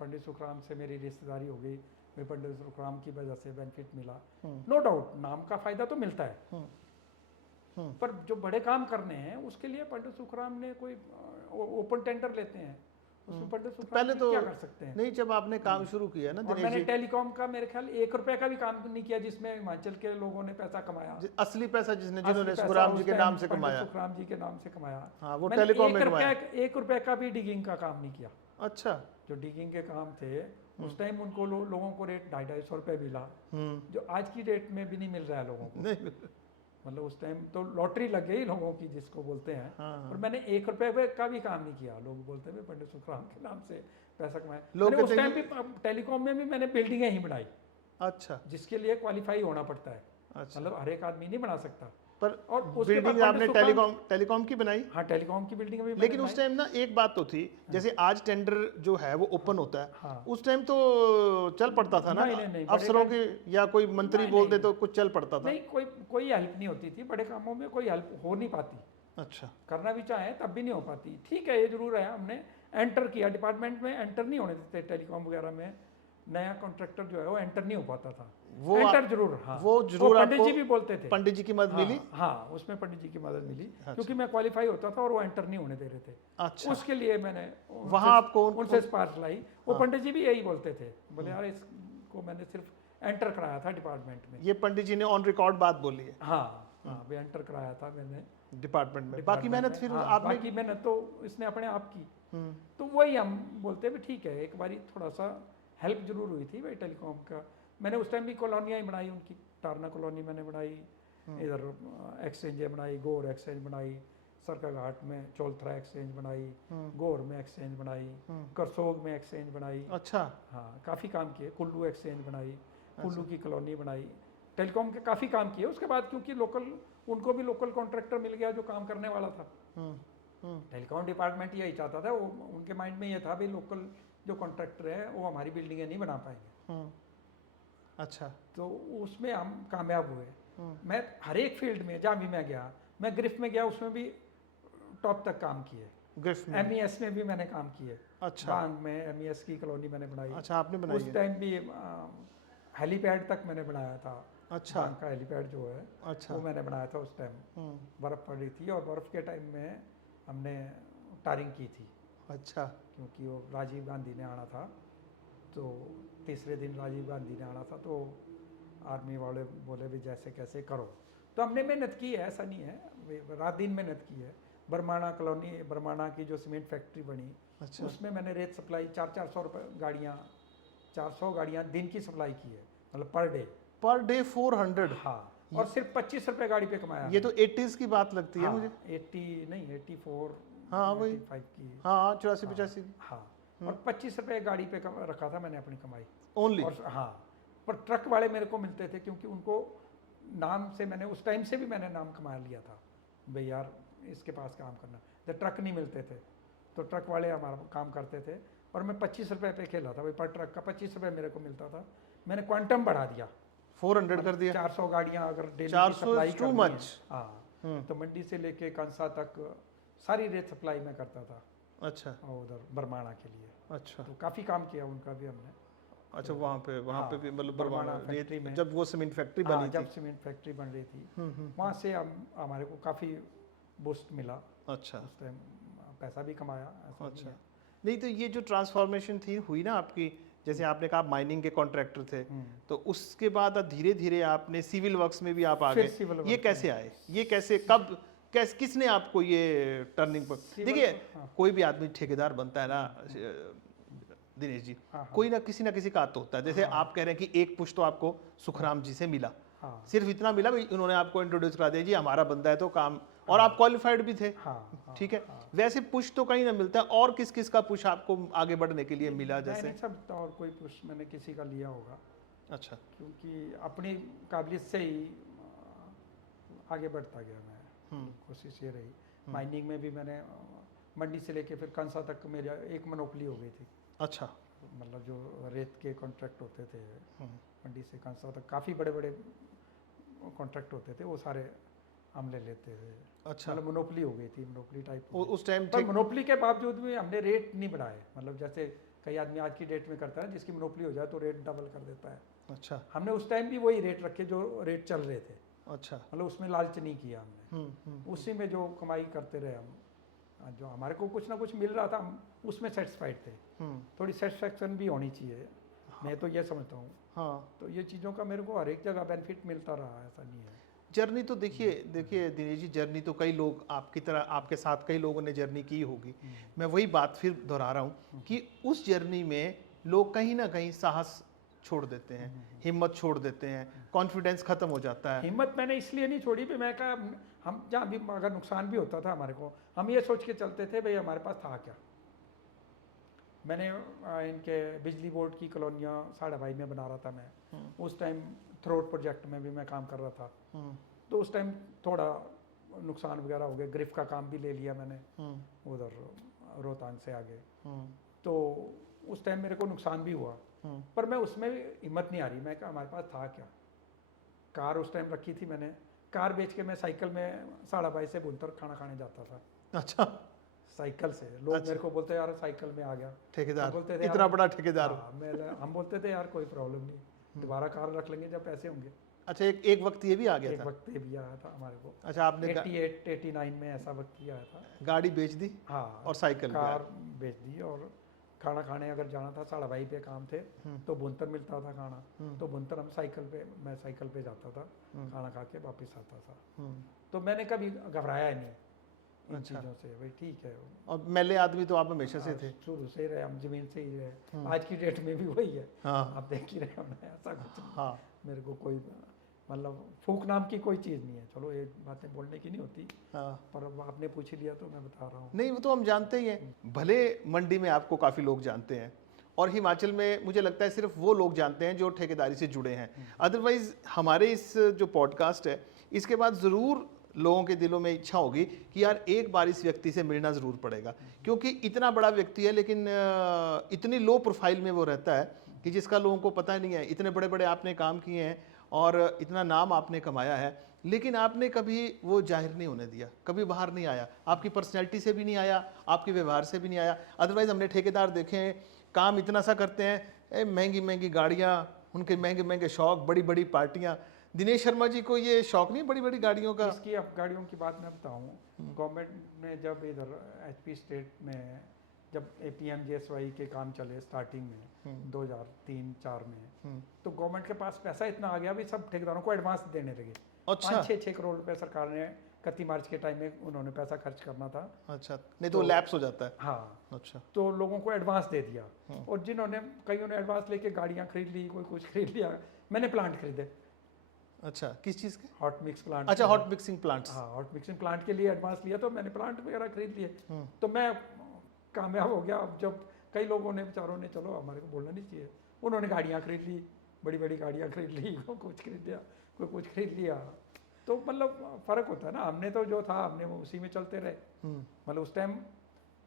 पंडित सुखराम से मेरी रिश्तेदारी हो गई, मैं पंडित सुखराम की वजह से बेनिफिट मिला। नो डाउट नाम का फायदा तो मिलता है, पर जो बड़े काम करने हैं उसके लिए पंडित सुखराम ने कोई ओपन टेंडर लेते हैं, उसमें पंडित सुखराम पहले जी तो क्या कर सकते हैं। नहीं, जब आपने काम शुरू किया ना और दिनेश मैंने जी, टेलीकॉम का मेरे ख्याल 1 रुपए का भी काम नहीं किया जिसमें हिमाचल के लोगों ने पैसा कमाया। असली पैसा जिन्होंने असली पैसा सुखराम जी उस के टाइम नाम से पंडित कमाया। सुखराम जी के नाम से कमाया। हाँ, वो मैंने टेलीकॉम में 1 कमाया। रुपए 1 रुपए का भी डिगिंग का काम नहीं किया। अच्छा। जो डिगिंग के काम थे उस टाइम उनको लोगों को रेट 250-250 रुपये मिला, जो आज की डेट में भी नहीं मिल रहा है लोगों को। नहीं, मतलब उस टाइम तो लॉटरी लग गई लोगों की जिसको बोलते हैं। हाँ, और मैंने 1 रुपए का भी काम नहीं किया। लोग बोलते हैं पंडित सुखराम के नाम से पैसा कमाया। लोग मैंने उस कहते टाइम हैं भी टेलीकॉम में भी मैंने बिल्डिंगें ही बनाई, अच्छा जिसके लिए क्वालिफाई होना पड़ता है। अच्छा। मतलब हर एक आदमी नहीं बना सकता। पर और उसके बाद बिल्डिंग आपने पंडित सुखराम- टेलीकॉम की बनाई। हाँ, टेलीकॉम की बिल्डिंग भी लेकिन मैंने उस टाइम ना एक बात तो थी, जैसे आज टेंडर जो है वो ओपन होता है, हाँ। उस टाइम तो चल पड़ता था ना, नहीं, अफसरों की या कोई मंत्री नहीं, बोलते नहीं। तो कुछ चल पड़ता था। नहीं, कोई हेल्प नहीं होती थी बड़े कामों में, कोई हेल्प हो नहीं पाती। अच्छा। करना भी चाहे तब भी नहीं हो पाती। ठीक है, ये जरूर है हमने एंटर किया, डिपार्टमेंट में एंटर नहीं होने देते टेलीकॉम वगैरह में। नया कॉन्ट्रैक्टर जो है वो एंटर नहीं हो पाता था। वो एंटर जरूर, हाँ, वो जरूर पंडित आपको जी भी बोलते थे। पंडित जी की मदद मिली। हाँ, उसमें पंडित जी की मदद मिली। अच्छा। क्योंकि मैं क्वालिफाई होता था और वो एंटर नहीं होने दे रहे थे। अच्छा। उसके लिए मैंने वहाँ आपको उनसे सिफारिश लाई। वो पंडित जी भी यही बोलते थे, बोले यार इसको मैंने सिर्फ एंटर कराया था डिपार्टमेंट में। ये पंडित जी ने ऑन रिकॉर्ड बात बोली है हाँ, वे एंटर कराया था मैंने डिपार्टमेंट में। बाकी मेहनत फिर हाँ, आपने बाकी मेहनत तो इसने अपने आप की। तो वही हम बोलते हैं ठीक है, एक बारी थोड़ा सा हेल्प जरूर हुई थी भाई टेलीकॉम का। मैंने उस टाइम भी कॉलोनियाँ ही बनाई उनकी, टारना कॉलोनी मैंने बनाई, इधर एक्सचेंजें बनाई, गोर एक्सचेंज बनाई, सरका घाट में चौलथरा एक्सचेंज बनाई, गोर में एक्सचेंज बनाई, करसोग में एक्सचेंज बनाई। अच्छा। हाँ, काफ़ी काम किए। कुल्लू एक्सचेंज बनाई, कुल्लू की कॉलोनी बनाई, टेलीकॉम के काफ़ी काम किए। उसके बाद क्योंकि लोकल उनको भी लोकल कॉन्ट्रैक्टर मिल गया जो काम करने वाला था। टेलीकॉम डिपार्टमेंट यही चाहता था, वो उनके माइंड में ये था भाई लोकल जो कॉन्ट्रैक्टर है वो हमारी बिल्डिंगें नहीं बना पाएंगे। अच्छा। तो उसमें हम कामयाब हुए। मैं हर एक फील्ड में जहाँ भी मैं गया, मैं ग्रिफ्ट में गया उसमें भी टॉप तक काम किए। ग्रिफ्ट में MES में भी मैंने काम किए। अच्छा। बांग में MES की कॉलोनी मैंने बनाई। अच्छा, आपने बनाई उस है। टाइम भी हेलीपैड तक मैंने बनाया था। अच्छा। बांग का हेलीपैड जो है अच्छा। वो मैंने बनाया था। उस टाइम बर्फ़ पड़ रही थी और बर्फ़ के टाइम में हमने टारिंग की थी। अच्छा। क्योंकि वो राजीव गांधी ने आना था, तो तीसरे दिन राजीव गांधी ने आना था, तो आर्मी वाले बोले भी जैसे कैसे करो। तो हमने मेहनत की है, ऐसा नहीं है, रात दिन मेहनत की है। बरमाणा कॉलोनी, बरमाणा की जो सीमेंट फैक्ट्री बनी, अच्छा। उसमें मैंने रेत सप्लाई 400 रुपये गाड़ियाँ, 400 गाड़ियाँ दिन की सप्लाई की है, मतलब पर डे 400। हाँ, और सिर्फ 25 रुपये गाड़ी पे कमाया। ये तो 80s की बात लगती है मुझे। 80 नहीं, 84 हाँ, वही 85 की। हाँ, 84-85। हाँ, और 25 रुपये गाड़ी पे रखा था मैंने अपनी कमाई ओनली। और हाँ, पर ट्रक वाले मेरे को मिलते थे क्योंकि उनको नाम से मैंने उस टाइम से भी मैंने नाम कमा लिया था भाई यार इसके पास काम करना। जब ट्रक नहीं मिलते थे तो ट्रक वाले हमारा काम करते थे और मैं 25 रुपये पे खेला था भाई, पर ट्रक का 25 रुपये मेरे को मिलता था। मैंने क्वांटम बढ़ा दिया, 400 कर दिया। 400 गाड़ियाँ अगर डेली 400 सप्लाई is too करनी much। है, हाँ, तो मंडी से लेके कंसा तक सारी रेत सप्लाई में करता था। अच्छा। और उधर बरमाणा के लिए। अच्छा। तो काफ़ी काम किया उनका भी हमने। अच्छा, वहाँ पे भी मतलब बरमाणा बरमाणा फैक्ट्री में, जब वो सीमेंट फैक्ट्री हाँ, बनी जब थी। सीमेंट फैक्ट्री बन रही थी, वहाँ से हमारे को काफ़ी बूस्ट मिला। अच्छा। उस टाइम पैसा भी कमाया, ऐसा अच्छा। नहीं है। नहीं तो ये जो ट्रांसफॉर्मेशन थी हुई ना आपकी, जैसे आपने कहा माइनिंग के कॉन्ट्रैक्टर थे, तो उसके बाद धीरे धीरे आपने सिविल वर्क्स में भी आप आ फिर गए। सिविल ये वर्क कैसे आए, ये कैसे, कब, किसने आपको ये टर्निंग पर, देखिए कोई भी आदमी ठेकेदार बनता है ना दिनेश जी, कोई ना किसी का हाथ होता है। जैसे आप कह रहे हैं कि एक पुश तो आपको सुखराम जी से मिला, सिर्फ इतना मिला भाई, उन्होंने आपको इंट्रोड्यूस करा दिया जी हमारा बंदा है तो काम, और आप क्वालिफाइड भी थे, ठीक है। वैसे पुश तो कहीं ना मिलता है, और किस किस का पुश आपको आगे बढ़ने के लिए मिला? जैसे नहीं सब, और कोई पुश मैंने किसी का लिया होगा। अच्छा। क्योंकि अपनी काबिलियत से ही आगे बढ़ता गया मैं। कोशिश ये रही, माइनिंग में भी मैंने मंडी से लेके फिर कंसा तक मेरा एक मोनोपली हो गई थी। अच्छा। मतलब जो रेत के कॉन्ट्रैक्ट होते थे मंडी से कंसा तक, काफ़ी बड़े बड़े कॉन्ट्रैक्ट होते थे, वो सारे हम ले लेते थे। अच्छा। मतलब मोनोपली हो गई थी, मोनोपली टाइप। उस टाइम पर मोनोपली के बावजूद भी हमने रेट नहीं बढ़ाए। मतलब जैसे कई आदमी आज की डेट में करता है, जिसकी मोनोपली हो जाए तो रेट डबल कर देता है। अच्छा। हमने उस टाइम भी वही रेट रखे जो रेट चल रहे थे। अच्छा। मतलब उसमें लालच नहीं किया हमने। उसी में जो कमाई करते रहे हम, जो हमारे को कुछ ना कुछ मिल रहा था हम उसमें सेटिस्फाइड थे। थोड़ी सेटिस्फेक्शन भी होनी चाहिए, मैं तो ये समझता हूँ। हाँ, तो ये चीज़ों का मेरे को हर एक जगह बेनिफिट मिलता रहा है, ऐसा नहीं है। जर्नी तो देखिए देखिए दिनेश जी, जर्नी तो कई लोग आपकी तरह आपके साथ कई लोगों ने जर्नी की होगी। मैं वही बात फिर दोहरा रहा हूँ कि उस जर्नी में लोग कहीं ना कहीं साहस छोड़ देते हैं, हिम्मत छोड़ देते हैं, कॉन्फिडेंस खत्म हो जाता है। हिम्मत मैंने इसलिए नहीं छोड़ी भी, मैं कहा हम जहाँ भी अगर नुकसान भी होता था हमारे को, हम ये सोच के चलते थे भाई हमारे पास था क्या। मैंने इनके बिजली बोर्ड की कॉलोनियाँ साड़ा भाई में बना रहा था मैं। उस टाइम थ्रोट प्रोजेक्ट में भी मैं काम कर रहा था। तो उस टाइम थोड़ा नुकसान वगैरह हो गया। ग्रिफ का काम भी ले लिया मैंने उधर रोहतांग से आगे। तो उस टाइम मेरे को नुकसान भी हुआ, पर मैं उसमें भी हिम्मत नहीं आ रही। मैं कहा हमारे पास था क्या। कार उस टाइम रखी थी मैंने, कार बेच के मैं साइकिल में साड़ा भाई से बुनतर खाना खाने जाता था। अच्छा। साइकिल से लोग मेरे को बोलते यार साइकिल में आ गया ठेकेदार, बोलते थे इतना बड़ा ठेकेदार। हम बोलते थे यार कोई प्रॉब्लम नहीं, दोबारा कार रख लेंगे जब पैसे होंगे। अच्छा, एक वक्त ये भी आ गया एक था। वक्त ये भी आया था हमारे को। अच्छा, आपने 88 89 में ऐसा वक्त ही आया था। गाड़ी बेच दी हाँ, और साइकिल पे आ कार बेच दी। और खाना खाने अगर जाना था, साड़ा भाई पे काम थे तो बुनतर मिलता था खाना, तो बुनतर हम साइकिल पे, मैं साइकिल पे जाता था, खाना खा के वापस आता था। तो मैंने कभी घबराया नहीं इन चीज़ों से। भाई ठीक है। और मैले आदमी तो आप हमेशा से थे। शुरू से ही रहे हम, जमीन से ही रहे। आज की डेट में भी वही है। हाँ। आप देख ही रहे हो ना, ऐसा कुछ नहीं। हाँ। मेरे को कोई मतलब फूक नाम की कोई चीज़ नहीं है। चलो ये बातें बोलने की नहीं होती, हाँ। पर अब आपने पूछ ही लिया तो मैं बता रहा हूँ। नहीं, वो तो हम जानते ही हैं। भले मंडी में आपको काफ़ी लोग जानते हैं, और हिमाचल में मुझे लगता है सिर्फ वो लोग जानते हैं जो ठेकेदारी से जुड़े हैं। अदरवाइज हमारे इस जो पॉडकास्ट है, इसके बाद ज़रूर लोगों के दिलों में इच्छा होगी कि यार एक बार इस व्यक्ति से मिलना ज़रूर पड़ेगा, क्योंकि इतना बड़ा व्यक्ति है लेकिन इतनी लो प्रोफाइल में वो रहता है कि जिसका लोगों को पता नहीं है। इतने बड़े बड़े आपने काम किए हैं और इतना नाम आपने कमाया है, लेकिन आपने कभी वो जाहिर नहीं होने दिया, कभी बाहर नहीं आया। आपकी पर्सनैलिटी से भी नहीं आया, आपके व्यवहार से भी नहीं आया। अदरवाइज़ हमने ठेकेदार देखे हैं, काम इतना सा करते हैं, महंगी महंगी गाड़ियाँ, उनके महंगे महंगे शौक, बड़ी बड़ी पार्टियाँ। दिनेश शर्मा जी को ये शौक नहीं बड़ी बड़ी गाड़ियों का? इसकी अब गाड़ियों की बात मैं बताऊँ, गवर्नमेंट ने जब इधर HP स्टेट में जब APMGSY के काम चले स्टार्टिंग में 2003-4 में, तो गवर्नमेंट के पास पैसा इतना आ गया भी सब ठेकेदारों को एडवांस देने लगे। अच्छा। 5-6 करोड़ रुपए सरकार ने 31 मार्च के टाइम में उन्होंने पैसा खर्च करना था। अच्छा, नहीं तो लैप्स हो जाता है। हाँ। अच्छा। तो लोगों को एडवांस दे दिया, और जिन्होंने कईयों ने एडवांस लेके गाड़ियाँ खरीद ली, कोई कुछ खरीद लिया। मैंने प्लांट खरीदे। अच्छा, किस चीज़ के? Hot mix plant. अच्छा, हॉट मिक्सिंग प्लांट्स। हाँ, हॉट मिक्सिंग प्लांट के लिए एडवांस लिया, तो मैंने प्लांट वगैरह खरीद लिए। तो मैं कामयाब हो गया। अब जब कई लोगों ने बेचारों ने, चलो हमारे को बोलना नहीं चाहिए, उन्होंने गाड़ियाँ खरीद ली, बड़ी बड़ी गाड़ियाँ खरीद ली, कोई कुछ खरीद लिया, कोई कुछ खरीद लिया। तो मतलब फ़र्क होता है ना। हमने तो जो था हमने वो उसी में चलते रहे। मतलब उस टाइम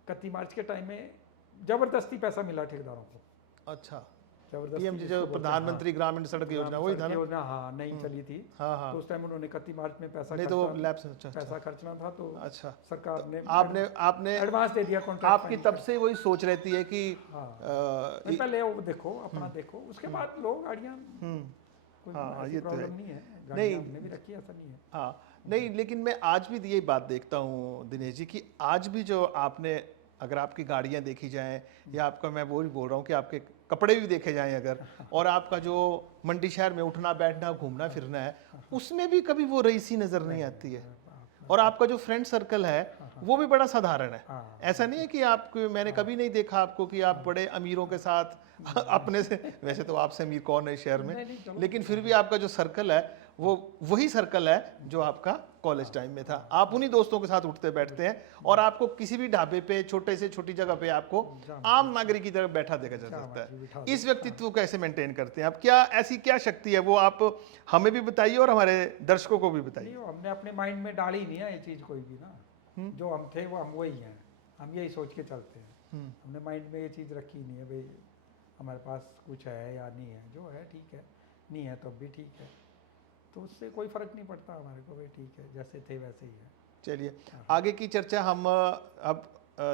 31 मार्च के टाइम में ज़बरदस्ती पैसा मिला ठेकेदारों को। अच्छा, जबरदस्ती पीएम जो प्रधानमंत्री ग्रामीण सड़क योजना, वही था ना? योजना, हाँ, नई चली थी। हाँ। तो उस टाइम उन्होंने 31 मार्च में पैसा नहीं तो लैप्स। अच्छा, पैसा खर्चना था, तो अच्छा, सरकार ने आपने एडवांस दे दिया कॉन्ट्रैक्ट। आपकी तब से वही सोच रहती है कि पहले वो देखो, अपना देखो, उसके बाद लोग गाड़ियाँ, कोई ऐसी प्रॉब्लम नहीं है। गाड़ियाँ हमने भी रखी, ऐसा नहीं है। हाँ, नहीं, लेकिन मैं आज भी यही बात देखता हूँ दिनेश जी कि आज भी जो आपने, अगर आपकी गाड़ियाँ देखी जाएं, या आपका, मैं वो भी बोल रहा हूँ कि आपके कपड़े भी देखे जाएं अगर, और आपका जो मंडी शहर में उठना बैठना घूमना फिरना है, उसमें भी कभी वो रईसी नज़र नहीं आती है। और आपका जो फ्रेंड सर्कल है वो भी बड़ा साधारण है। ऐसा नहीं है कि आपको, मैंने कभी नहीं देखा आपको कि आप बड़े अमीरों के साथ अपने से, वैसे तो आपसे अमीर कौन है शहर में, लेकिन फिर भी आपका जो सर्कल है वो वही सर्कल है जो आपका कॉलेज टाइम में था। आप उन्हीं दोस्तों के साथ उठते बैठते हैं, और आपको किसी भी ढाबे पे, छोटे से छोटी जगह पे आपको आम नागरिक की तरह बैठा देखा जा सकता है। इस व्यक्तित्व को कैसे मेंटेन करते हैं आप? क्या ऐसी क्या शक्ति है वो, आप हमें भी बताइए और हमारे दर्शकों को भी बताइए। हमने अपने माइंड में डाली नहीं है ये चीज़ कोई भी ना। जो हम थे वो हम वही हैं, हम यही सोच के चलते हैं। हमने माइंड में ये चीज़ रखी नहीं है भाई हमारे पास कुछ है या नहीं है। जो है ठीक है, नहीं है तो भी ठीक है। तो उससे कोई फ़र्क नहीं पड़ता हमारे को, भाई ठीक है जैसे थे वैसे ही है। चलिए आगे की चर्चा हम अब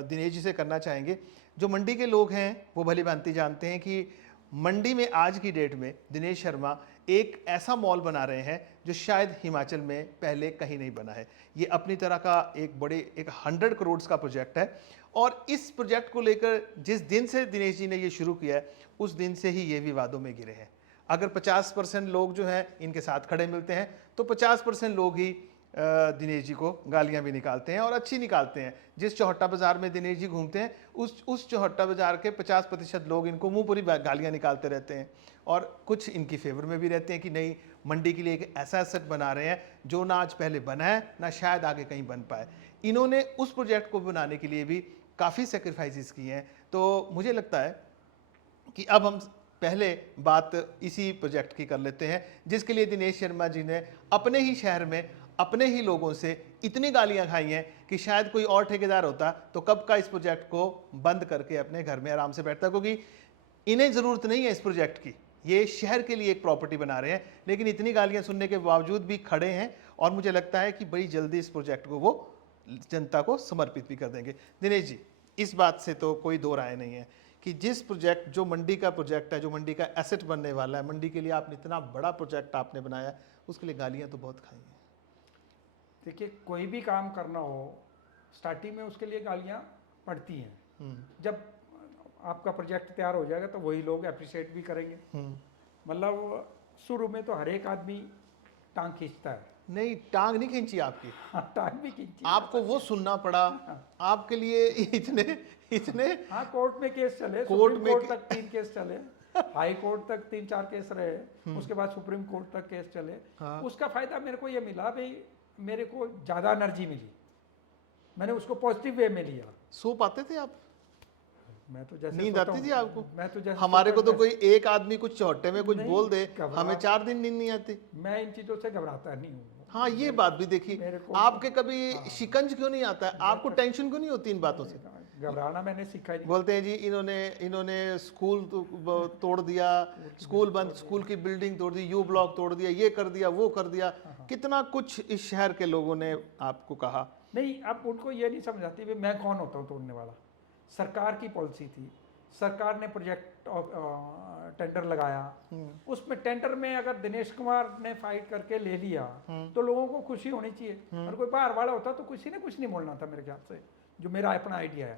दिनेश जी से करना चाहेंगे। जो मंडी के लोग हैं वो भली भांति जानते हैं कि मंडी में आज की डेट में दिनेश शर्मा एक ऐसा मॉल बना रहे हैं जो शायद हिमाचल में पहले कहीं नहीं बना है। ये अपनी तरह का एक 100 करोड़ का प्रोजेक्ट है और इस प्रोजेक्ट को लेकर जिस दिन से दिनेश जी ने ये शुरू किया है उस दिन से ही ये विवादों में घिरे हैं। अगर 50% लोग जो हैं इनके साथ खड़े मिलते हैं तो 50% लोग ही दिनेश जी को गालियां भी निकालते हैं और अच्छी निकालते हैं। जिस चौहट्टा बाजार में दिनेश जी घूमते हैं उस चौहट्टा बाजार के 50% लोग इनको मुंह पूरी गालियां निकालते रहते हैं और कुछ इनकी फेवर में भी रहते हैं कि नहीं, मंडी के लिए एक ऐसा एसेट बना रहे हैं जो ना आज पहले बना है ना शायद आगे कहीं बन पाए। इन्होंने उस प्रोजेक्ट को बनाने के लिए भी काफ़ी सेक्रीफाइसेस किए हैं। तो मुझे लगता है कि अब हम पहले बात इसी प्रोजेक्ट की कर लेते हैं जिसके लिए दिनेश शर्मा जी ने अपने ही शहर में अपने ही लोगों से इतनी गालियां खाई हैं कि शायद कोई और ठेकेदार होता तो कब का इस प्रोजेक्ट को बंद करके अपने घर में आराम से बैठता, क्योंकि इन्हें ज़रूरत नहीं है इस प्रोजेक्ट की। ये शहर के लिए एक प्रॉपर्टी बना रहे हैं लेकिन इतनी गालियां सुनने के बावजूद भी खड़े हैं और मुझे लगता है कि बड़ी जल्दी इस प्रोजेक्ट को वो जनता को समर्पित भी कर देंगे। दिनेश जी, इस बात से तो कोई दो राय नहीं है कि जिस प्रोजेक्ट जो मंडी का प्रोजेक्ट है, जो मंडी का एसेट बनने वाला है, मंडी के लिए आपने इतना बड़ा प्रोजेक्ट आपने बनाया, उसके लिए गालियां तो बहुत खाई हैं। देखिए कोई भी काम करना हो स्टार्टिंग में उसके लिए गालियाँ पड़ती हैं। जब आपका प्रोजेक्ट तैयार हो जाएगा तो वही लोग अप्रिशिएट भी करेंगे। मतलब शुरू में तो हर एक आदमी टांग खींचता है। नहीं, टांग नहीं खींची आपकी, हाँ, टांग भी खींची, आपको वो सुनना पड़ा। आपके लिए इतने इतने हाँ कोर्ट में केस चले, कोर्ट सुप्रीम में कोर्ट तक 3 केस चले, हाई कोर्ट तक 3-4 केस रहे, उसके बाद सुप्रीम कोर्ट तक केस चले। हाँ। उसका फायदा मेरे को ये मिला भाई, मेरे को ज़्यादा एनर्जी मिली, मैंने उसको पॉजिटिव वे में लिया। सो पाते थे आप? मैं तो जैसे नींद सोता आती हूँ, थी आपको? मैं तो जैसे हमारे को सोता तो हूँ, कोई एक आदमी कुछ चौहट्टे में कुछ नहीं, बोल दे, घबरा- हमें 4 दिन नींद नहीं आती। मैं इन चीज़ों से घबराता नहीं हूँ। हाँ, ये बात भी देखी। मेरे को- आपके कभी शिकंज क्यों नहीं आता है? आपको टेंशन क्यों नहीं होती इन बातों से? घबराना मैंने सीखा ही नहीं। बोलते हैं जी इन्होंने स्कूल तोड़ दिया, स्कूल बंद, स्कूल की बिल्डिंग तोड़ दी, यू ब्लॉक तोड़ दिया, ये कर दिया, वो कर दिया, कितना कुछ इस शहर के लोगों ने आपको कहा। नहीं, अब उनको ये नहीं समझ आती भी मैं कौन होता हूँ तोड़ने वाला। सरकार की पॉलिसी थी, सरकार ने प्रोजेक्ट टेंडर लगाया, उसमें टेंडर में अगर दिनेश कुमार ने फाइट करके ले लिया तो लोगों को खुशी होनी चाहिए। और कोई बाहर वाला होता तो किसी ने कुछ नहीं बोलना था मेरे ख्याल से, जो मेरा अपना आइडिया है।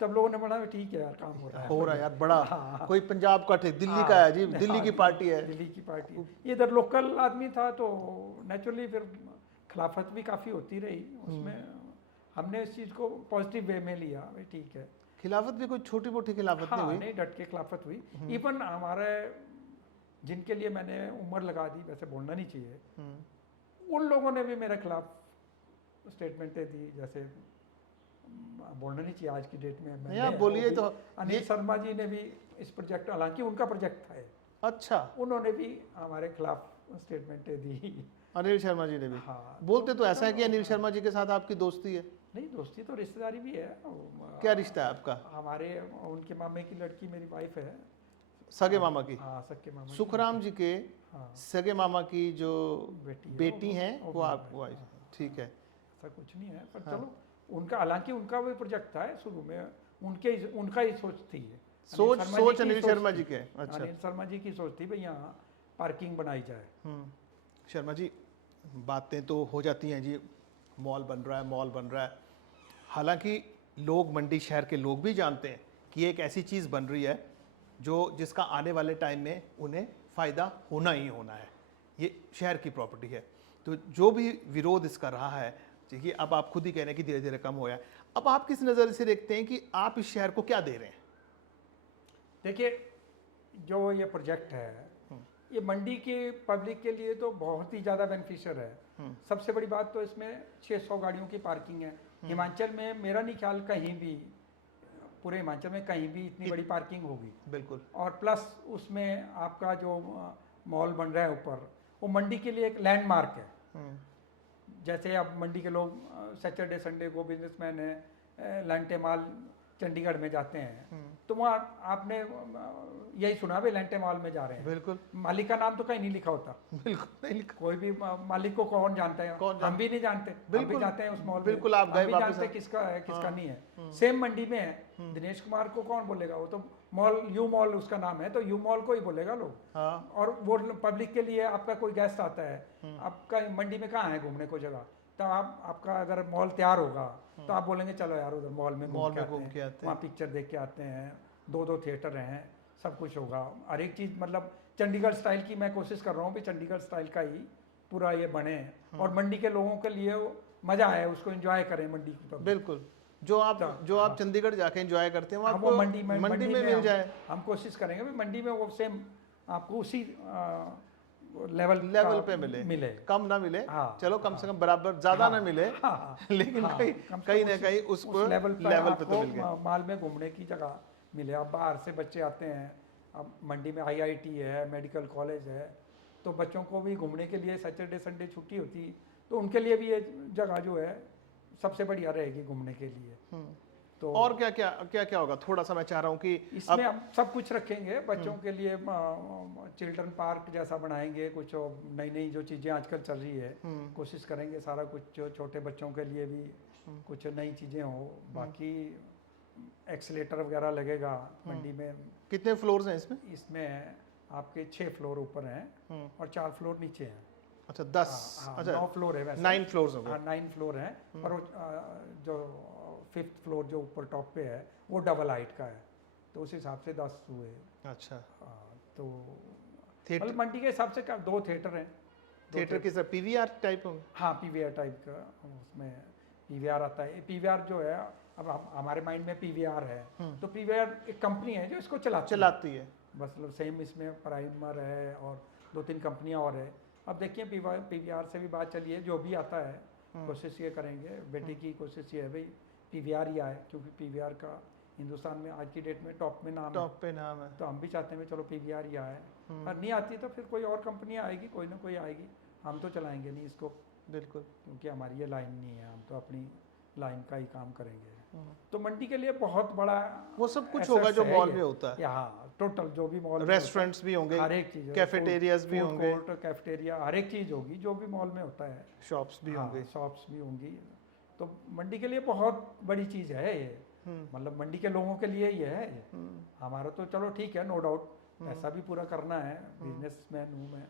तब लोगों ने बोला ठीक है यार, काम हो रहा है यार बड़ा। कोई पंजाब का थे, दिल्ली का है जी, दिल्ली की पार्टी है, दिल्ली की पार्टी है। इधर लोकल आदमी था तो नेचुरली फिर खिलाफत भी काफ़ी होती रही उसमें। हमने इस चीज़ को पॉजिटिव वे में लिया, भाई ठीक है। खिलाफत भी कोई छोटी मोटी खिलाफत नहीं हुई। नहीं, डट के खिलाफत हुई। इवन हमारे जिनके लिए मैंने उम्र लगा दी, वैसे बोलना नहीं चाहिए, उन लोगों ने भी मेरे खिलाफ स्टेटमेंटें दी, जैसे बोलना नहीं चाहिए आज की डेट में। नहीं, आप बोलिए तो। अनिल शर्मा जी ने भी इस प्रोजेक्ट, हालांकि उनका प्रोजेक्ट था, अच्छा, उन्होंने भी हमारे खिलाफ स्टेटमेंटें दी। अनिल शर्मा जी ने भी? हाँ, बोलते तो ऐसा है कि अनिल शर्मा जी के साथ आपकी दोस्ती है। नहीं, दोस्ती तो रिश्तेदारी भी है। क्या रिश्ता है आपका? हमारे उनके मामे की लड़की मेरी वाइफ है। सगे मामा की? हाँ, सगे मामा की। सुखराम जी के हाँ, सगे मामा की जो बेटी है, हैं वो आपको आई? ठीक है, ऐसा कुछ नहीं है, पर चलो उनका, हालांकि उनका भी प्रोजेक्ट था शुरू में, उनका ही सोच थी। सोच अनिल शर्मा जी के? अच्छा, अनिल शर्मा जी की सोच थी भाई यहाँ पार्किंग बनाई जाए। शर्मा जी, बातें तो हो जाती हैं जी, मॉल बन रहा है, मॉल बन रहा है। हालांकि लोग, मंडी शहर के लोग भी जानते हैं कि एक ऐसी चीज़ बन रही है जिसका आने वाले टाइम में उन्हें फ़ायदा होना ही होना है। ये शहर की प्रॉपर्टी है, तो जो भी विरोध इसका रहा है, देखिए अब आप खुद ही कह रहे हैं कि धीरे धीरे कम हो गया। अब आप किस नज़र से देखते हैं कि आप इस शहर को क्या दे रहे हैं? देखिए, जो ये प्रोजेक्ट है ये मंडी के पब्लिक के लिए तो बहुत ही ज़्यादा बेनिफिशियल है। सबसे बड़ी बात तो इसमें 600 गाड़ियों की पार्किंग है। हिमाचल में मेरा नहीं ख्याल कहीं भी, पूरे हिमाचल में कहीं भी इतनी बड़ी पार्किंग होगी। बिल्कुल। और प्लस उसमें आपका जो मॉल बन रहा है ऊपर, वो मंडी के लिए एक लैंडमार्क है। जैसे अब मंडी के लोग सैटरडे संडे को, बिजनेसमैन है, लंटे माल चंडीगढ़ में जाते हैं तो वहाँ आपने यही सुना भी लेंटे मॉल में जा रहे हैं, बिल्कुल मालिक का नाम तो कहीं नहीं लिखा होता, बिल्कुल नहीं लिखा। कोई भी मालिक को कौन जानता है, कौन हम भी नहीं जानते, हम भी बिल्कुल, जाते हैं उस मॉल में, बिल्कुल, आप गए हम भी वापस जानते हैं किसका है किसका नहीं है। सेम मंडी में है, दिनेश कुमार को कौन बोलेगा, वो तो मॉल यू मॉल उसका नाम है तो यू मॉल को ही बोलेगा लोग। हाँ और वो पब्लिक के लिए आपका कोई गेस्ट आता है, आपका मंडी में कहाँ है घूमने को जगह, तो आपका अगर मॉल तैयार होगा तो आप बोलेंगे चलो यार उधर मॉल में घूम के घूम के हैं, आते वहाँ पिक्चर देख के आते हैं, दो थिएटर हैं, सब कुछ होगा, हर एक चीज़ मतलब चंडीगढ़ स्टाइल की मैं कोशिश कर रहा हूँ कि चंडीगढ़ स्टाइल का ही पूरा ये बने और मंडी के लोगों के लिए मज़ा आए, उसको एंजॉय करें मंडी की public। बिल्कुल। जो आप चंडीगढ़ जाके एंजॉय करते हैं वो हाँ, आपको वो मंडी में मिल जाए। हम कोशिश करेंगे भी मंडी में वो सेम आपको उसी लेवल पे मिले, मिले। कम ना मिले, हाँ, चलो कम से कम बराबर, ज्यादा ना मिले, लेकिन कहीं ना कहीं उस लेवल पे तो मिल गए। माल में घूमने की जगह मिले। अब बाहर से बच्चे आते हैं, अब मंडी में IIT है, मेडिकल कॉलेज है, तो बच्चों को भी घूमने के लिए सैटरडे संडे छुट्टी होती, तो उनके लिए भी ये जगह जो है सबसे बढ़िया रहेगी घूमने के लिए। तो और क्या क्या होगा, थोड़ा सा मैं चाह रहा हूँ कि इसमें हम सब कुछ रखेंगे बच्चों के लिए, चिल्ड्रन पार्क जैसा बनाएंगे, कुछ नई नई जो चीज़ें आजकल चल रही है कोशिश करेंगे सारा कुछ जो छोटे बच्चों के लिए भी कुछ नई चीज़ें हो। बाकी एक्सीलेटर वगैरह लगेगा मंडी में। कितने फ्लोर्स हैं इसमें? इसमें आपके 6 फ्लोर ऊपर हैं और 4 फ्लोर नीचे हैं। अच्छा 10, अच्छा 9 फ्लोर है वैसे, 9 फ्लोर्स हो गए। 9 फ्लोर हैं, पर वो जो 5th फ्लोर जो ऊपर टॉप पे है वो डबल हाइट का है, तो उस हिसाब से 10 हुए। अच्छा, तो थिएटर, मतलब मंडी के हिसाब से 2 थिएटर हैं। थिएटर किस PVR टाइप होंगे? हाँ, PVR टाइप का, उसमें PVR आता है। PVR जो है, अब हमारे माइंड में PVR है, तो PVR एक कंपनी है जो इसको चलाती है। मतलब सेम इसमें प्राइमर है और 2-3 कंपनियां और है। अब देखिए PVR से भी बात चली है, जो भी आता है कोशिश ये करेंगे, बेटे की कोशिश ये है भाई PVR ही आए, क्योंकि PVR का हिंदुस्तान में आज की डेट में टॉप में नाम है, तो हम भी चाहते हैं चलो PVR ही आए। और नहीं आती तो फिर कोई और कंपनी आएगी, कोई ना कोई आएगी, हम तो चलाएंगे नहीं इसको, बिल्कुल, क्योंकि हमारी ये लाइन नहीं है, हम तो अपनी लाइन का ही काम करेंगे। तो मंडी के लिए बहुत बड़ा वो सब कुछ होगा जो मॉल में होता है। हाँ, टोटल जो भी मॉल, रेस्टोरेंट्स भी होंगे, हर एक चीज़, कैफेटेरियाज भी होंगे, कैफेटेरिया, हर एक चीज़ होगी जो भी मॉल में होता है, शॉप्स भी होंगे, शॉप्स भी होंगी। तो मंडी के लिए बहुत बड़ी चीज़ है ये, मतलब मंडी के लोगों के लिए ही है ये। हमारा तो चलो ठीक है, नो डाउट पैसा भी पूरा करना है, बिजनेसमैन हूँ मैं,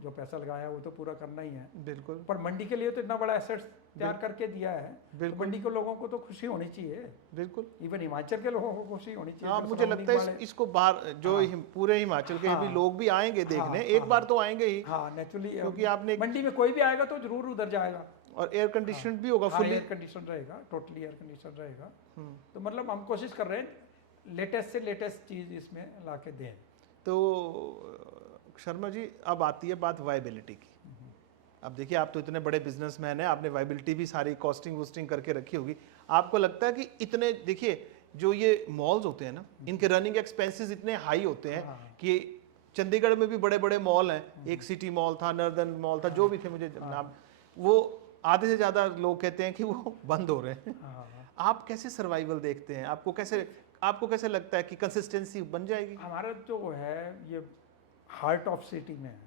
जो पैसा लगाया वो तो पूरा करना ही है, बिल्कुल। पर मंडी के लिए तो इतना बड़ा एसेट्स तैयार करके दिया है, तो मंडी के लोगों को तो खुशी होनी चाहिए, बिल्कुल। इवन हिमाचल के लोगों को खुशी होनी चाहिए। हाँ, मुझे लगता है इसको बाहर जो पूरे हिमाचल के भी लोग भी आएंगे देखने, एक बार तो आएंगे ही। हाँ, नेचुरली, क्योंकि आपने मंडी में कोई भी आएगा तो जरूर उधर जाएगा, और एयर कंडीशन भी होगा, फुली एयर कंडीशन रहेगा, टोटली एयर कंडीशन रहेगा। तो मतलब हम कोशिश कर रहे हैं लेटेस्ट से लेटेस्ट चीज़ इसमें ला के दें। तो शर्मा जी, अब आती है बात वायबिलिटी की। अब देखिए, आप तो इतने बड़े बिजनेसमैन हैं, आपने वायबिलिटी भी सारी कॉस्टिंग वोस्टिंग करके रखी होगी। आपको लगता है कि इतने, देखिए जो ये मॉल्स होते हैं ना, इनके रनिंग एक्सपेंसेस इतने हाई होते हैं कि चंडीगढ़ में भी बड़े बड़े मॉल हैं, एक सिटी मॉल था, नर्दन मॉल था, जो भी थे, मुझे नाम, वो आधे से ज़्यादा लोग कहते हैं कि वो बंद हो रहे हैं। आप कैसे सर्वाइवल देखते हैं? आपको कैसे लगता है कि कंसिस्टेंसी बन जाएगी? हमारा जो है ये हार्ट ऑफ सिटी में है।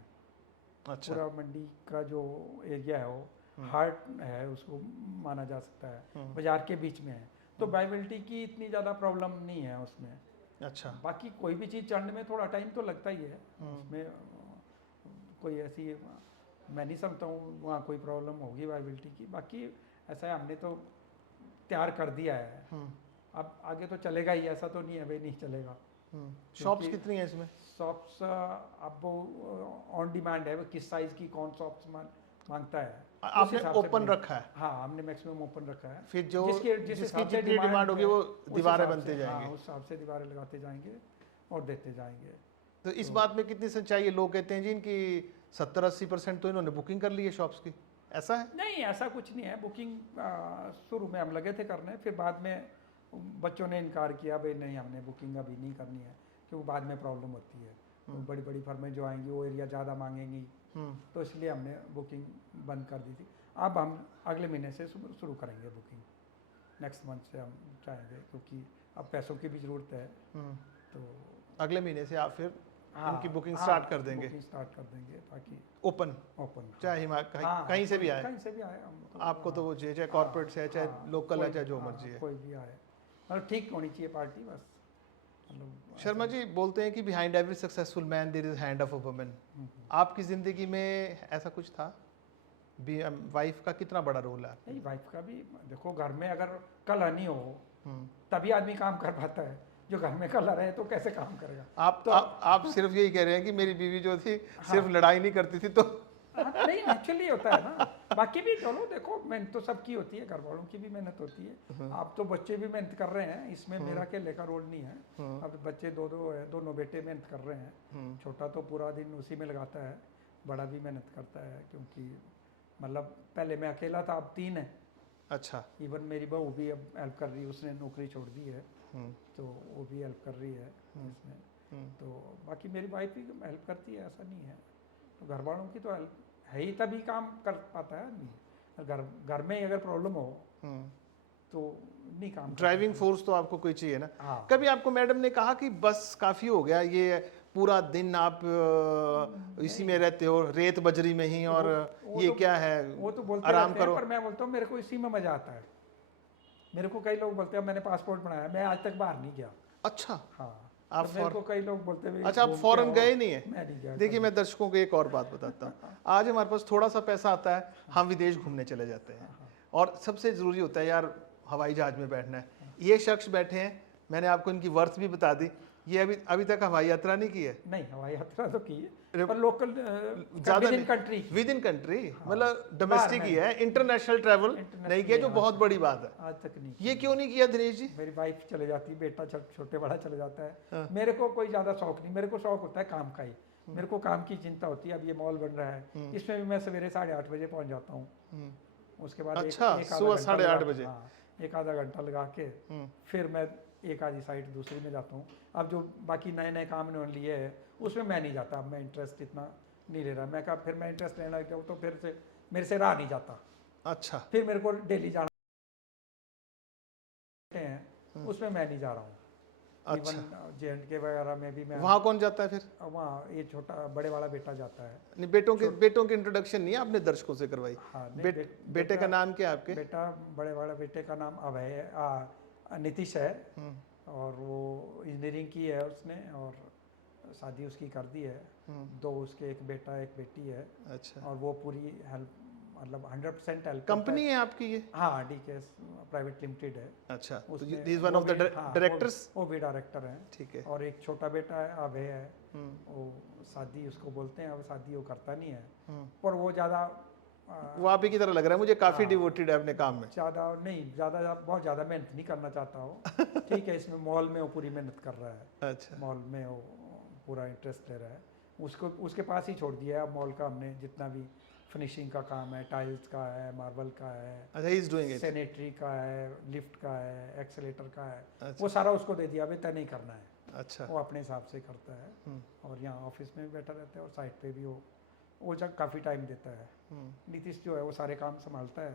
अच्छा, पूरा मंडी का जो एरिया है वो हार्ट है, उसको माना जा सकता है, बाजार के बीच में है, तो वायबिलिटी की इतनी ज़्यादा प्रॉब्लम नहीं है उसमें। अच्छा, बाकी कोई भी चीज़ चढ़ने में थोड़ा टाइम तो लगता ही है, उसमें कोई ऐसी मैं नहीं समझता हूँ वहाँ कोई प्रॉब्लम होगी वायबिलिटी की। बाकी ऐसा है, हमने तो तैयार कर दिया है, अब आगे तो चलेगा ही, ऐसा तो नहीं है भाई नहीं चलेगा। शॉप्स कितनी है इसमें? शॉप्स अब वो ऑन डिमांड है, वो किस साइज़ की कौन शॉप्स मांगता है, आपने ओपन रखा है? हाँ, हमने मैक्सिमम ओपन रखा है, फिर जो जिसकी जितनी डिमांड होगी वो दीवारें बनते जाएंगे, उस हिसाब से दीवारें लगाते जाएंगे और देते जाएंगे। तो इस बात में कितनी सच्चाई है? लोग कहते हैं जी इनकी 70-80% तो इन्होंने बुकिंग कर ली है शॉप्स की, ऐसा है? नहीं, ऐसा कुछ नहीं है। बुकिंग शुरू में हम लगे थे करने, फिर बाद में बच्चों ने इनकार किया, भाई नहीं हमने बुकिंग अभी नहीं करनी है, क्योंकि बाद में प्रॉब्लम होती है, तो बड़ी बड़ी फर्में जो आएंगी वो एरिया ज़्यादा मांगेंगी, तो इसलिए हमने बुकिंग बंद कर दी थी। अब हम अगले महीने से शुरू करेंगे बुकिंग, नेक्स्ट मंथ से हम चाहेंगे, क्योंकि अब पैसों की भी ज़रूरत है, हम्म। तो अगले महीने से आप फिर इनकी बुकिंग हाँ, स्टार्ट कर देंगे, बुकिंग स्टार्ट कर देंगे ताकि ओपन, ओपन। चाहे कहीं से भी आए, कहीं से भी आए हम तो, आपको तो वो चाहिए, चाहे हाँ, कॉर्पोरेट से है, चाहे हाँ, लोकल है, कोई चाहे जो हाँ, मर्जी है। कोई भी आए, मतलब ठीक होनी चाहिए पार्टी बस, मतलब शर्मा जी बोलते हैं कि behind every successful man there is hand of a woman. आपकी ज़िंदगी में ऐसा कुछ था? वाइफ का कितना बड़ा रोल है? नहीं, वाइफ का भी देखो, घर में अगर कलह नहीं हो हम्म। तभी आदमी काम कर पाता है, जो घर में कलह रहे तो कैसे काम करेगा? आप तो आप सिर्फ यही कह रहे हैं कि मेरी बीवी जो थी सिर्फ लड़ाई नहीं करती थी, तो हाँ, नहीं नेचुरली होता है ना, बाकी भी चलो देखो, मेहनत तो सबकी होती है, घर वालों की भी मेहनत होती है, आप तो बच्चे भी मेहनत कर रहे हैं, इसमें मेरा अकेले का रोल नहीं है, अब बच्चे दो दो है, दोनों बेटे मेहनत कर रहे हैं, छोटा तो पूरा दिन उसी में लगाता है, बड़ा भी मेहनत करता है, क्योंकि मतलब पहले मैं अकेला था, अब 3 है। अच्छा। इवन मेरी बहू भी अब हेल्प कर रही है, उसने नौकरी छोड़ दी है, तो वो भी हेल्प कर रही है इसमें, तो बाकी मेरी वाइफ भी हेल्प करती है, ऐसा नहीं है, तो घर वालों की तो हेल्प है ही, तभी काम कर पाता है आदमी, घर में ही अगर प्रॉब्लम हो तो नहीं काम कर ड्राइविंग पाता। फोर्स तो आपको कोई चाहिए ना। हाँ, कभी आपको मैडम ने कहा कि बस काफ़ी हो गया, ये पूरा दिन आप इसी में रहते हो, रेत बजरी में ही, और वो ये तो- क्या है, वो तो बोलते आराम रहते हैं, करो। पर मैं बोलता हूँ मेरे को इसी में मजा आता है, मेरे को कई लोग बोलते हैं मैंने पासपोर्ट बनाया, मैं आज तक बाहर नहीं गया। अच्छा, हाँ, आप तो मेरे को कई लोग बोलते हैं अच्छा, आप फॉरेन गए नहीं है? मैं नहीं गया। देखिए, मैं दर्शकों को एक और बात बताता हूँ। आज हमारे पास थोड़ा सा पैसा आता है, हम विदेश घूमने चले जाते हैं, और सबसे ज़रूरी होता है यार हवाई जहाज़ में बैठना है। ये शख्स बैठे हैं, मैंने आपको इनकी वर्थ भी बता दी, ये अभी तक हवाई यात्रा नहीं की है। नहीं, हवाई यात्रा तो की अरे, है, पर लोकल ज़्यादा विद इन नहीं, कंट्री, विद इन कंट्री, मतलब डोमेस्टिक बाहर ही है, इंटरनेशनल ट्रैवल नहीं किया, जो बहुत बड़ी बात है। आज तक नहीं। ये क्यों नहीं किया दिनेश जी? मेरी वाइफ चले जाती है, बेटा छोटे बड़ा चले जाता है, मेरे को कोई ज़्यादा शौक नहीं, मेरे को शौक होता है काम का ही, मेरे को काम की चिंता होती है। अब ये मॉल बन रहा है, इसमें भी मैं सवेरे 8:30 बजे पहुंच जाता हूँ, उसके बाद अच्छा, एक आधा सुबह घंटा 8:30 लगा- बजे। हाँ, एक आधा घंटा लगा के फिर मैं एक आधी साइड दूसरी में जाता हूँ। अब जो बाकी नए नए काम इन्होंने लिए है उसमें मैं नहीं जाता, अब मैं इंटरेस्ट इतना नहीं ले रहा, मैं कहा फिर मैं इंटरेस्ट लेना लग जाऊँ तो फिर से मेरे से रहा नहीं जाता, अच्छा, फिर मेरे को डेली जाना हैं, उसमें मैं नहीं जा रहा हूँ। अच्छा। इवन J&K वगैरह में भी मैं, वहाँ कौन जाता है फिर? वहाँ ये छोटा बड़े वाला बेटा जाता है। नहीं, बेटों की इंट्रोडक्शन नहीं आपने दर्शकों से करवाई। हाँ, नहीं, बेटे का नाम क्या है आपके? बेटा, बड़े वाला बेटे का नाम अभय है, नीतीश है, और वो इंजीनियरिंग की है उसने, और शादी उसकी कर दी है, 2 उसके, एक बेटा एक बेटी है। अच्छा, और वो पूरी हेल्प, मतलब 100% हेल्प। कंपनी है आपकी ये? हाँ, DKS प्राइवेट लिमिटेड है। अच्छा, तो उसमें दिस वन वो ऑफ द भी- हाँ, डायरेक्टर्स। वो भी डायरेक्टर हैं। ठीक है। और एक छोटा बेटा है अभय है, वो शादी उसको बोलते हैं, अब शादी वो करता नहीं है, पर वो ज़्यादा वो आप ही की तरह लग रहा है मुझे, काफ़ी हाँ। डिवोटेड है अपने काम में। ज़्यादा नहीं, बहुत ज़्यादा मेहनत नहीं करना चाहता हो। ठीक है, इसमें मॉल में वो पूरी मेहनत कर रहा है, अच्छा, मॉल में वो पूरा इंटरेस्ट ले रहा है, उसको उसके पास ही छोड़ दिया है। अब मॉल का हमने जितना भी फिनिशिंग का काम है, टाइल्स का है, मार्बल का है, अच्छा, he is doing it. Sanitary का है, लिफ्ट का है, एक्सीलेटर का है, अच्छा। वो सारा उसको दे दिया, अभी तय नहीं करना है, अच्छा, वो अपने हिसाब से करता है। और यहाँ ऑफिस में भी बैठा रहता है, और साइड पे भी वो जब काफ़ी टाइम देता है। नीतीश जो है वो सारे काम संभालता है,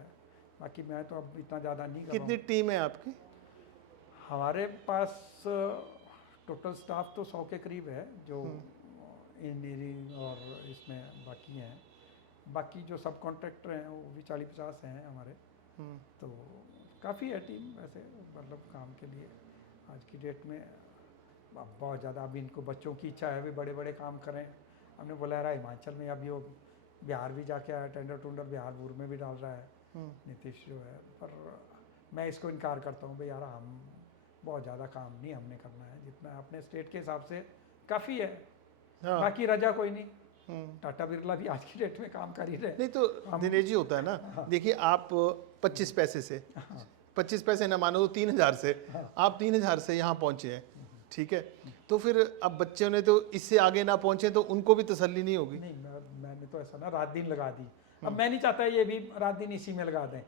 बाकी मैं तो अब इतना ज़्यादा नहीं कर रहा कितनी हूँ। टीम है आपकी? हमारे पास टोटल स्टाफ तो 100 के करीब है, जो इंजीनियरिंग और इसमें बाकी हैं, बाकी जो सब कॉन्ट्रैक्टर हैं वो भी 40-50 हैं हमारे, तो काफ़ी है टीम वैसे, मतलब काम के लिए आज की डेट में बहुत ज़्यादा। अभी इनको बच्चों की इच्छा है भी बड़े बड़े काम करें, हमने बोला रहा हिमाचल में, अभी वो बिहार भी जाके आया, टेंडर बिहार बूर में भी डाल रहा है नीतीश जो है, पर मैं इसको इनकार करता हूँ भाई यार, हम बहुत ज़्यादा काम नहीं हमने करना है, जितना अपने स्टेट के हिसाब से काफ़ी है। हाँ। बाकी रजा कोई नहीं, टाटा बिरला भी आज की डेट में काम कर ही रहे। नहीं तो दिनेश जी होता है ना, देखिए आप 25 पैसे से, 25 पैसे ना मानो तो 3000 से, आप 3000 से यहाँ पहुँचे हैं, ठीक है, तो फिर अब बच्चों ने तो इससे आगे ना पहुँचे तो उनको भी तसल्ली नहीं होगी। नहीं, मैंने तो ऐसा ना रात दिन लगा दी, अब मैं नहीं चाहता ये भी रात दिन इसी में लगा दें।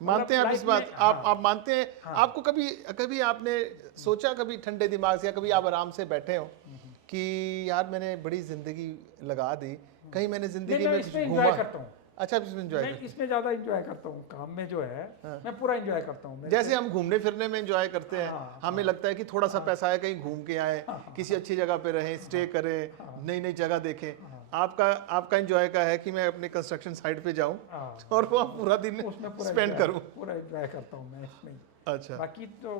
मानते हैं आप इस बात? आप मानते हैं? हाँ। आपको कभी आपने सोचा कभी ठंडे दिमाग से, या कभी आप आराम से बैठे हो कि यार मैंने बड़ी जिंदगी लगा दी, कहीं मैंने जिंदगी में कुछ इसमें घूमा? एंजॉय करता हूँ। अच्छा, आप इसमें एंजॉय मैं इसमें ज़्यादा एंजॉय करता हूँ, काम में जो है मैं पूरा एंजॉय करता हूँ। जैसे हम घूमने फिरने में एंजॉय करते हैं, हाँ, हमें लगता है कि थोड़ा सा पैसा आए, कहीं घूम के आए, किसी अच्छी जगह पे रहें, स्टे करें, नई नई जगह देखें। आपका आपका एंजॉय का है कि मैं अपने कंस्ट्रक्शन साइट पे जाऊं हाँ, और वहाँ पूरा दिन उसमें पूरा स्पेंड करूं। पूरा एंजॉय करता हूँ मैं इसमें ही। अच्छा, बाकी तो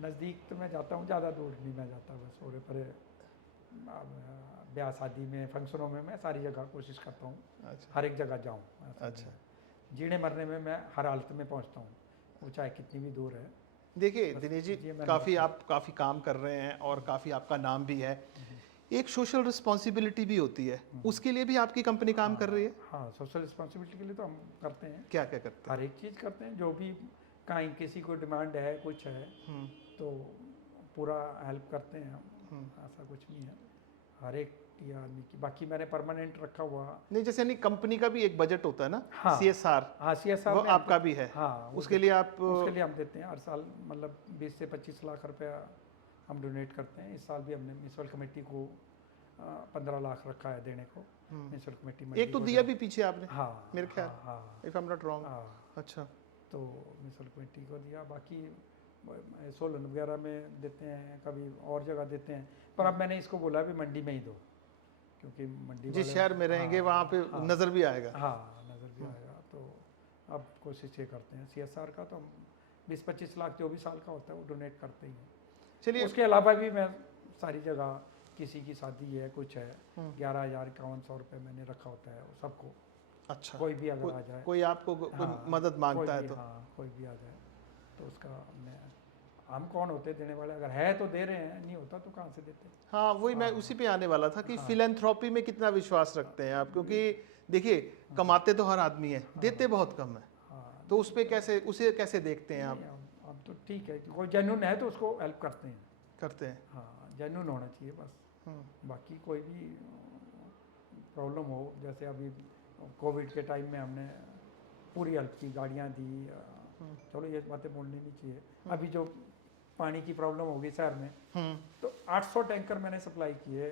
नज़दीक तो मैं जाता हूँ, ज़्यादा दूर नहीं मैं जाता, बस थोड़े परे ब्याह शादी में, फंक्शनों में मैं सारी जगह कोशिश करता हूँ, अच्छा, हर एक जगह जाऊँ। अच्छा। जीने मरने में मैं हर हालत में पहुँचता हूँ, वो चाहे कितनी भी दूर है। देखिए बस दिनेश जी, ये मैंने काफ़ी रखा है। आप काफ़ी काम कर रहे हैं और काफ़ी आपका नाम भी है। एक सोशल रिस्पॉन्सिबिलिटी भी होती है, उसके लिए भी आपकी कंपनी काम कर रही है? हाँ, सोशल रिस्पॉन्सिबिलिटी के लिए तो हम करते हैं, क्या क्या करते हैं? हर एक चीज़ करते हैं, जो भी कहीं किसी को डिमांड है, कुछ है हम्म, तो पूरा हेल्प करते हैं हम, हम्म। ऐसा कुछ नहीं है। हर एक आदमी की, बाकी मैंने परमानेंट रखा हुआ। नहीं, जैसे यानी कंपनी का भी एक बजट होता है ना, हाँ, CSR, हाँ, CSR वो में हम आपका भी है। हाँ, उसके लिए आप उसके लिए हम देते हैं हर साल, मतलब 20 से 25 लाख रुपया हम डोनेट करते हैं। इस साल भी हमने म्यूनसिपल कमेटी को 15 लाख रखा है देने को। म्यूनसिपल कमेटी मंडी एक तो को दिया भी पीछे आपने, हाँ, मेरे ख्याल, हाँ, हाँ, if I am not wrong. हाँ, अच्छा, तो म्यूनसिपल कमेटी को दिया, बाकी सोलन वगैरह में देते हैं, कभी और जगह देते हैं, पर अब मैंने इसको बोला भी मंडी में ही दो, क्योंकि मंडी जिस वाले शहर में रहेंगे वहाँ पे हाँ, नज़र भी आएगा। हाँ, नज़र भी आएगा। तो अब कोशिश ये करते हैं, CSR का तो हम 20-25 लाख जो भी साल का होता है वो डोनेट करते ही हैं। चलिए, उसके अलावा भी मैं सारी जगह, किसी की शादी है, कुछ है, 11,5100 रुपये मैंने रखा होता है वो सबको। अच्छा, कोई भी अगर आ जाए, कोई आपको कोई हाँ, मदद मांगता कोई है भी, तो? हाँ, कोई भी आ जाए तो उसका हम कौन होते देने वाले, अगर है तो दे रहे हैं, नहीं होता तो कहाँ से देते हैं। हाँ, वही मैं उसी पे आने वाला था कि फिलैंथ्रोपी में कितना विश्वास रखते हैं आप, क्योंकि देखिए कमाते तो हर आदमी है, देते बहुत कम है, हाँ, तो उस पे कैसे, उसे कैसे देखते हैं आप? नहीं, हम तो ठीक है कि कोई जेन्युइन है तो उसको हेल्प करते हैं। करते हैं। हाँ, जेन्युइन होना चाहिए बस। बाकी कोई भी प्रॉब्लम हो, जैसे अभी कोविड के टाइम में हमने पूरी हेल्प की, गाड़ियाँ दी, चलो ये बातें बोलनी नहीं चाहिए। अभी जो पानी की प्रॉब्लम होगी शहर में, तो 800 टैंकर मैंने सप्लाई किए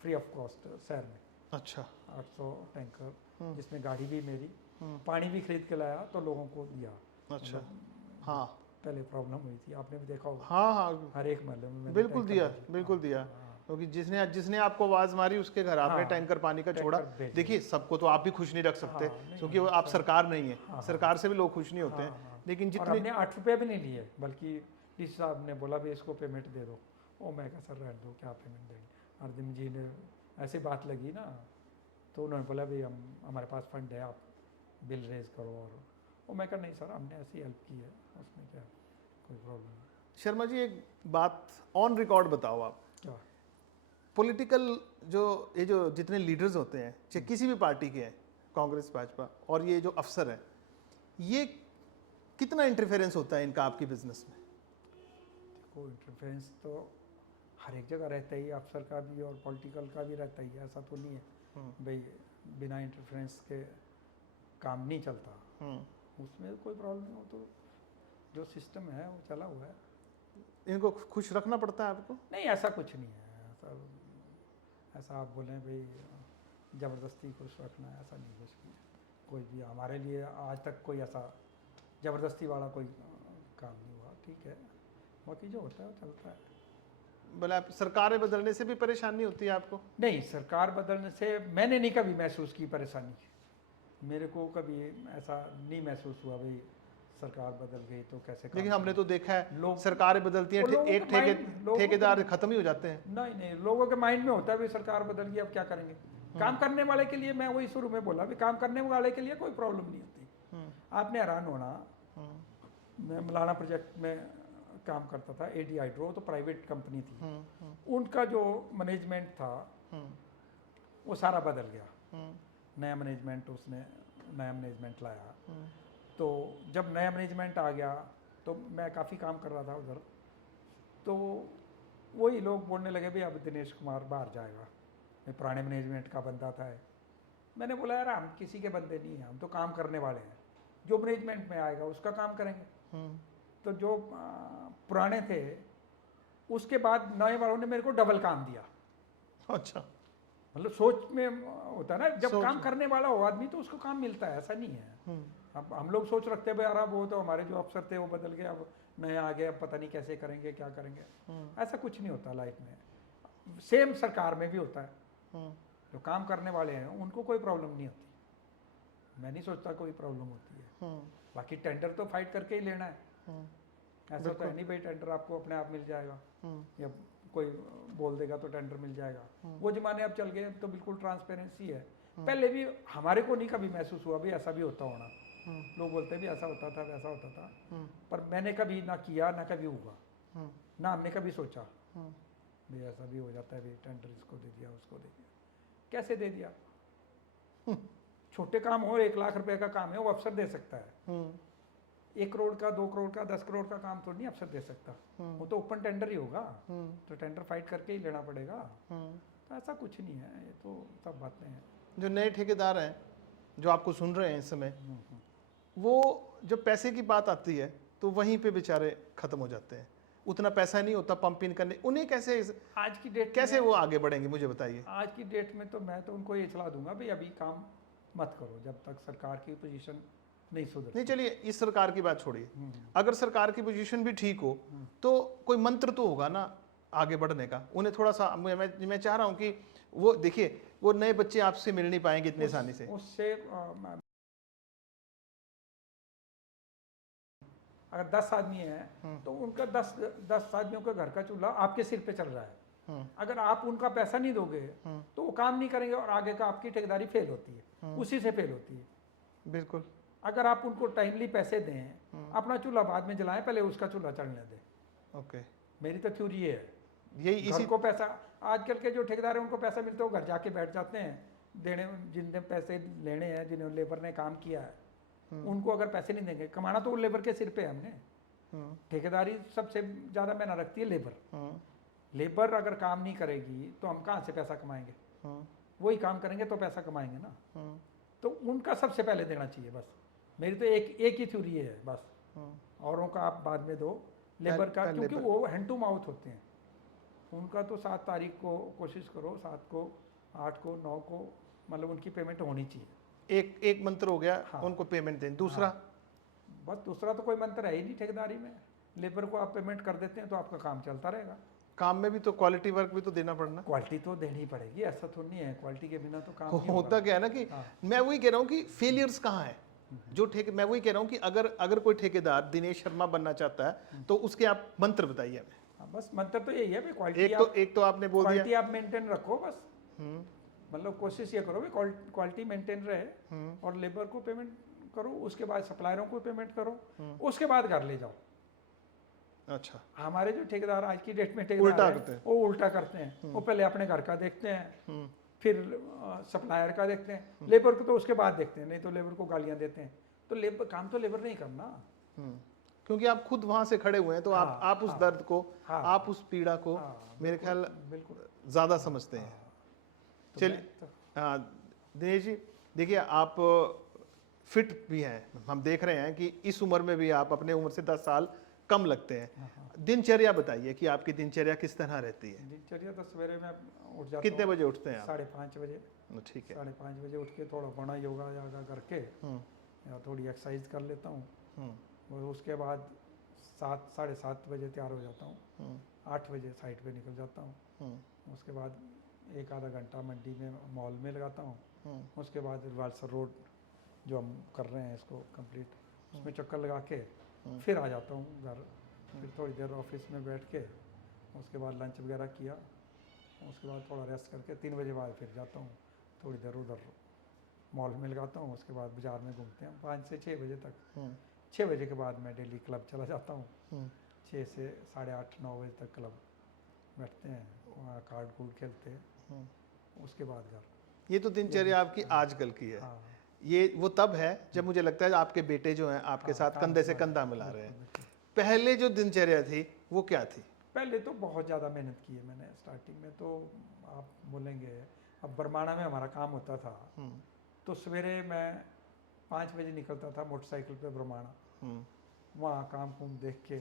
फ्री ऑफ कॉस्ट शहर में। अच्छा, 800 टैंकर, जिसमें गाड़ी भी मेरी, पानी भी खरीद के लाया तो लोगों को दिया। अच्छा, मतलब हाँ, पहले प्रॉब्लम हुई थी, आपने भी देखा होगा, हाँ, हाँ, हर एक महल्ले में मैंने बिल्कुल टैंकर दिया, भेजे। बिल्कुल हाँ, दिया, हाँ, क्योंकि जिसने जिसने आपको आवाज मारी उसके घर आपने हाँ, टैंकर पानी का छोड़ा। टैंकर भेजे। देखिए सबको तो आप भी खुश नहीं रख सकते, हाँ, नहीं, क्योंकि वो आप सरकार नहीं है, सरकार से भी लोग खुश नहीं होते हैं, लेकिन और जितने हमने 8 रुपये भी नहीं लिए, बल्कि डी साहब ने बोला भी इसको पेमेंट दे दो। ओ मैं कहा सर रहने दो, क्या पेमेंट देंगे। अर्जुन जी ने ऐसी बात लगी ना, तो उन्होंने बोला भी हम हमारे पास फंड है, आप बिल रेज करो। और वो मैं कहा नहीं सर, हमने ऐसी हेल्प की है, उसमें क्या कोई प्रॉब्लम नहीं। शर्मा जी एक बात ऑन रिकॉर्ड बताओ आप, क्या? पॉलिटिकल जो ये जो जितने लीडर्स होते हैं चाहे किसी भी पार्टी के हैं, कांग्रेस भाजपा, और ये जो अफसर हैं, ये कितना इंटरफेरेंस होता है इनका आपकी बिजनेस में? देखो इंटरफेरेंस तो हर एक जगह रहता ही, अफसर का भी और पॉलिटिकल का भी रहता ही है, ऐसा तो नहीं है भाई बिना इंटरफेरेंस के काम नहीं चलता। उसमें कोई प्रॉब्लम नहीं हो, तो जो सिस्टम है वो चला हुआ है। इनको खुश रखना पड़ता है आपको? नहीं, ऐसा कुछ नहीं है, ऐसा आप बोलें भाई ज़बरदस्ती खुश रखना है, ऐसा नहीं कुछ भी है। कोई भी हमारे लिए आज तक कोई ऐसा ज़बरदस्ती वाला कोई काम नहीं हुआ, ठीक है। बाकी जो होता है वो चलता है। भले आप सरकारें बदलने से भी परेशानी होती है आपको? नहीं, सरकार बदलने से मैंने नहीं कभी महसूस की परेशानी। मेरे को कभी ऐसा नहीं महसूस हुआ भाई सरकार बदल गई तो कैसे काम लेकिन हमने तो देखा है लोग- सरकारें बदलती हैं, वो लोगों एक के माइंड- लोगों के- ठेकेदार खत्म ही हो जाते हैं। नहीं नहीं, लोगों के माइंड में होता है भाई सरकार बदल गई अब क्या करेंगे। काम करने वाले के लिए, मैं वही शुरू में बोला भी काम करने वाले के लिए कोई प्रॉब्लम नहीं होती। आपने हैरान होना, मैं मलाना प्रोजेक्ट में काम करता था, AD हाइड्रो, तो प्राइवेट कंपनी थी। उनका जो मैनेजमेंट था वो सारा बदल गया। नया मैनेजमेंट, उसने नया मैनेजमेंट लाया। तो जब नया मैनेजमेंट आ गया तो मैं काफ़ी काम कर रहा था उधर, तो वही लोग बोलने लगे भाई अब दिनेश कुमार बाहर जाएगा, मैं पुराने मैनेजमेंट का बंदा था। मैंने बोला यार हम किसी के बंदे नहीं हैं, हम तो काम करने वाले हैं, जो मैनेजमेंट में आएगा उसका काम करेंगे। तो जो पुराने थे, उसके बाद नए वालों ने मेरे को डबल काम दिया। अच्छा, मतलब सोच में होता है ना, जब सोच काम में। करने वाला हो आदमी तो उसको काम मिलता है, ऐसा नहीं है। अब हम लोग सोच रखते हैं भाई यार अब वो तो हमारे जो अफसर थे वो बदल गए, अब नए आ गए, अब पता नहीं कैसे करेंगे क्या करेंगे। ऐसा कुछ नहीं होता लाइफ में। सेम सरकार में भी होता है, जो काम करने वाले हैं उनको कोई प्रॉब्लम नहीं होती। मैं नहीं सोचता कोई प्रॉब्लम होती है। बाकी टेंडर तो फाइट करके ही लेना है। ऐसा तो है नहीं भाई टेंडर आपको अपने आप मिल जाएगा या कोई बोल देगा तो टेंडर मिल जाएगा। वो जमाने अब चल गए, अब तो बिल्कुल ट्रांसपेरेंसी है। पहले भी हमारे को नहीं कभी महसूस हुआ भी ऐसा भी होता होना। लोग बोलते हैं भी ऐसा होता था वैसा होता था, पर मैंने कभी ना किया ना कभी हुआ, ना हमने कभी सोचा भी ऐसा भी हो जाता है भी टेंडर इसको दे दिया उसको दे दिया। कैसे दे दिया? छोटे काम हो, 1 लाख रुपए का काम है वो अफसर दे सकता है। 1 करोड़ का 2 करोड़ का 10 करोड़ का काम तो नहीं अफसर दे सकता, वो तो ओपन टेंडर ही होगा, तो टेंडर फाइट करके ही लेना पड़ेगा। तो ऐसा कुछ नहीं है, ये तो सब बातें हैं। जो नए ठेकेदार हैं जो आपको सुन रहे हैं इस समय, वो जब पैसे की बात आती है तो वहीं पे बेचारे खत्म हो जाते हैं। उतना पैसा नहीं होता पंप इन करने, उन्हें कैसे आज की डेट कैसे में वो आगे बढ़ेंगे मुझे बताइए। आज की डेट में तो मैं तो उनको ये सलाह दूंगा भाई अभी काम मत करो जब तक सरकार की पोजीशन नहीं सुधर। नहीं चलिए इस सरकार की बात छोड़िए, अगर सरकार की पोजीशन भी ठीक हो तो कोई मंत्र तो होगा ना आगे बढ़ने का। उन्हें थोड़ा सा मैं चाह रहा हूं कि वो देखिए वो नए बच्चे आपसे मिल नहीं पाएंगे इतने आसानी से। उससे अगर 10 आदमी हैं तो उनका 10 आदमियों का घर का चूल्हा आपके सिर पे चल रहा है। अगर आप उनका पैसा नहीं दोगे तो वो काम नहीं करेंगे और आगे का आपकी ठेकेदारी फेल होती है, उसी से फेल होती है। बिल्कुल। अगर आप उनको टाइमली पैसे दें, अपना चूल्हा बाद में जलाएं, पहले उसका चूल्हा चढ़ने दें। ओके, मेरी तो थ्योरी ये है। यही घर को पैसा, आजकल के जो ठेकेदार हैं उनको पैसा मिलता है वो घर जाके बैठ जाते हैं देने, जिनने पैसे लेने हैं, जिन्हें लेबर ने काम किया है उनको अगर पैसे नहीं देंगे, कमाना तो लेबर के सिर पे है हमने। ठेकेदारी सबसे ज़्यादा मैंने रखती है लेबर। लेबर अगर काम नहीं करेगी तो हम कहाँ से पैसा कमाएंगे? वही काम करेंगे तो पैसा कमाएंगे ना। तो उनका सबसे पहले देना चाहिए बस। मेरी तो एक ही थ्योरी है बस, औरों का आप बाद में दो, लेबर का, क्योंकि वो हैंड टू माउथ होते हैं। उनका तो 7 तारीख को कोशिश करो, 7 को 8 को 9 को मतलब उनकी पेमेंट होनी चाहिए। एक मंत्र हो गया। हाँ। उनको पेमेंट दें। दूसरा बस दूसरा तो कोई मंत्र है ही नहीं ठेकेदारी में। लेबर को आप पेमेंट कर देते हैं तो आपका काम चलता रहेगा। काम में भी तो क्वालिटी वर्क भी तो देना पड़ना। क्वालिटी तो देनी ही पड़ेगी, ऐसा तो नहीं है क्वालिटी के बिना तो काम नहीं होता होगा। क्या है ना कि हाँ। मैं वही कह रहा हूँ कि फेलियर्स कहाँ है जो मैं वही कह रहा हूँ कि अगर कोई ठेकेदार दिनेश शर्मा बनना चाहता है तो उसके आप मंत्र बताइए हमें। हाँ, बस मंत्र तो यही है भाई, क्वालिटी एक तो आपने बोल दिया। क्वालिटी आप मेंटेन रखो बस। मतलब कोशिश ये करो भाई क्वालिटी मेंटेन रहे और लेबर को पेमेंट करो, उसके बाद सप्लायरों को पेमेंट करो, उसके बाद घर ले जाओ। अच्छा, हमारे जो ठेकेदार आज की डेट में उल्टा करते हैं। वो उल्टा करते हैं। वो पहले अपने घर का देखते हैं, फिर सप्लायर का देखते हैं, लेबर को तो उसके बाद देखते हैं, नहीं तो लेबर को गालियां देते हैं। तो लेबर काम तो लेबर नहीं करना, क्योंकि आप खुद वहां से खड़े हुए हैं तो आप उस दर्द को, आप उस पीड़ा को मेरे ख्याल बिल्कुल ज्यादा समझते हैं। चलिए हाँ दिनेश जी, देखिए आप फिट भी हैं, हम देख रहे हैं कि इस उम्र में भी आप अपने उम्र से 10 साल कम लगते हैं। दिनचर्या बताइए कि आपकी दिनचर्या किस तरह रहती है? दिनचर्या तो सवेरे में उठ जाता कितने बजे उठते हैं आप? 5:30 बजे। ठीक है। 5:30 बजे उठ के थोड़ा बड़ा योगा यागा करके या थोड़ी एक्सरसाइज कर लेता हूँ और उसके बाद 7 साढ़े 7 बजे तैयार हो जाता हूँ। 8 बजे साइट पे निकल जाता हूँ। उसके बाद 1 आधा घंटा मंडी में मॉल में लगाता हूँ। उसके बाद रिवाल्सर रोड जो हम कर रहे हैं इसको कंप्लीट, उसमें चक्कर लगा के फिर आ जाता हूँ घर। फिर थोड़ी देर ऑफिस में बैठ के उसके बाद लंच वगैरह किया, उसके बाद थोड़ा रेस्ट करके 3 बजे बाद फिर जाता हूँ थोड़ी देर उधर मॉल में लगाता हूँ। उसके बाद बाज़ार में घूमते हैं 5 से 6 बजे तक। 6 बजे के बाद मैं डेली क्लब चला जाता हूँ। 6 से 8:30 9 बजे तक क्लब बैठते हैं, वहाँ कार्ड कूड खेलते हैं। उसके बाद घर। ये तो दिनचर्या आपकी आजकल की है। हाँ। ये वो तब है जब मुझे लगता है आपके बेटे जो हैं आपके साथ कंधे से कंधा मिला रहे हैं। पहले जो दिनचर्या थी वो क्या थी? पहले तो बहुत ज़्यादा मेहनत की है मैंने। स्टार्टिंग में तो आप बोलेंगे, अब बरमाणा में हमारा काम होता था तो सवेरे मैं 5 बजे निकलता था मोटरसाइकिल पे बरमाणा। वहाँ काम कुम देख के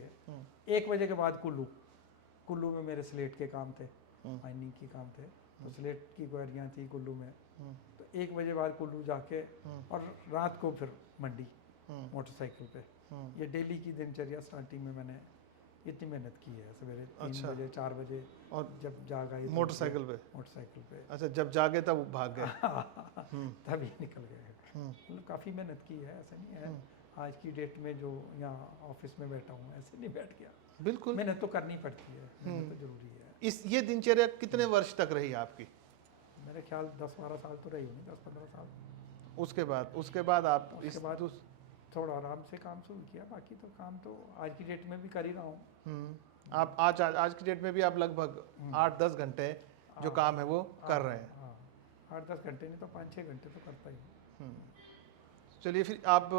1 बजे के बाद कुल्लू में मेरे स्लेट के काम थे, माइनिंग के काम थे। तो स्लेट की क्वारियाँ थी कुल्लू में, तो 1 बजे बाद कुल्लू जाके और रात को फिर मंडी मोटरसाइकिल पे। ये डेली की दिनचर्या स्टार्टिंग में मैंने इतनी मेहनत की है, सवेरे 3 बजे 4 बजे, और जब जाग आई मोटरसाइकिल पे? मोटरसाइकिल पे अच्छा, जब जागे तब भाग गए? तभी निकल गए। मतलब काफ़ी मेहनत की है, ऐसा नहीं है आज की डेट में जो यहाँ ऑफिस में बैठा हूँ ऐसे नहीं बैठ गया। बिल्कुल, मेहनत तो करनी पड़ती है, मेहनत तो जरूरी है। ये दिनचर्या कितने वर्ष तक रही आपकी? मेरे ख्याल 10-12 साल तो रही होंगी, 10-15 साल। उसके बाद आप उसके बाद थोड़ा आराम से काम शुरू किया, बाकी तो काम तो आज की डेट में भी कर ही रहा हूँ। आप आज की डेट में भी आप लगभग 8-10 घंटे जो काम है वो कर रहे हैं। 8-10 घंटे नहीं तो 5-6 घंटे तो करता ही हूँ। चलिए फिर आप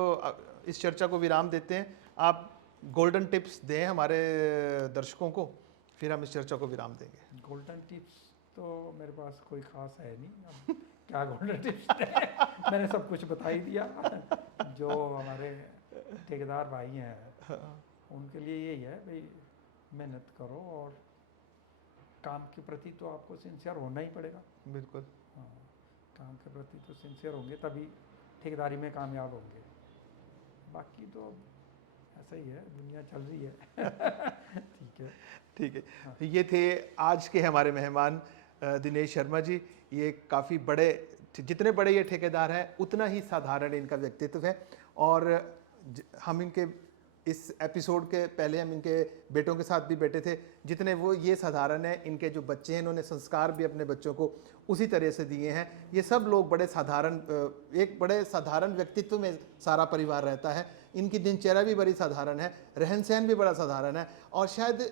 इस चर्चा को विराम देते हैं। आप गोल्डन टिप्स दें हमारे दर्शकों को, फिर हम इस चर्चा को विराम देंगे। गोल्डन टिप्स तो मेरे पास कोई खास है नहीं, अब क्या गोल्डन टिप्स दें? मैंने सब कुछ बता ही दिया। जो हमारे ठेकेदार भाई हैं उनके लिए यही है भाई, मेहनत करो और काम के प्रति तो आपको सिंसियर होना ही पड़ेगा। बिल्कुल, हाँ, काम के प्रति तो सिंसियर होंगे तभी ठेकेदारी में कामयाब होंगे, बाकी तो ऐसा ही है, दुनिया चल रही है। ठीक है। हाँ। ये थे आज के हमारे मेहमान दिनेश शर्मा जी। ये काफ़ी बड़े, जितने बड़े ये ठेकेदार हैं उतना ही साधारण इनका व्यक्तित्व है। और हम इनके इस एपिसोड के पहले हम इनके बेटों के साथ भी बैठे थे, जितने वो ये साधारण है, इनके जो बच्चे हैं इन्होंने संस्कार भी अपने बच्चों को उसी तरह से दिए हैं। ये सब लोग बड़े साधारण, एक बड़े साधारण व्यक्तित्व में सारा परिवार रहता है। इनकी दिनचर्या भी बड़ी साधारण है, रहन सहन भी बड़ा साधारण है, और शायद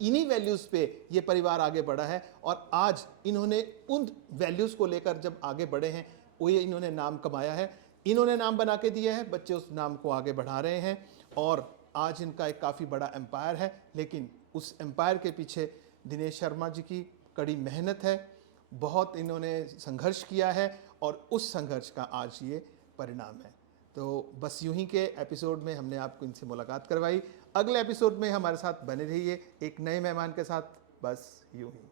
इन्हीं वैल्यूज़ पे ये परिवार आगे बढ़ा है। और आज इन्होंने उन वैल्यूज़ को लेकर जब आगे बढ़े हैं, वो ये इन्होंने नाम कमाया है, इन्होंने नाम बना के दिया है, बच्चे उस नाम को आगे बढ़ा रहे हैं। और आज इनका एक काफ़ी बड़ा एम्पायर है, लेकिन उस एम्पायर के पीछे दिनेश शर्मा जी की कड़ी मेहनत है, बहुत इन्होंने संघर्ष किया है, और उस संघर्ष का आज ये परिणाम है। तो बस यूं ही के एपिसोड में हमने आपको इनसे मुलाकात करवाई। अगले एपिसोड में हमारे साथ बने रहिए एक नए मेहमान के साथ, बस यूं ही।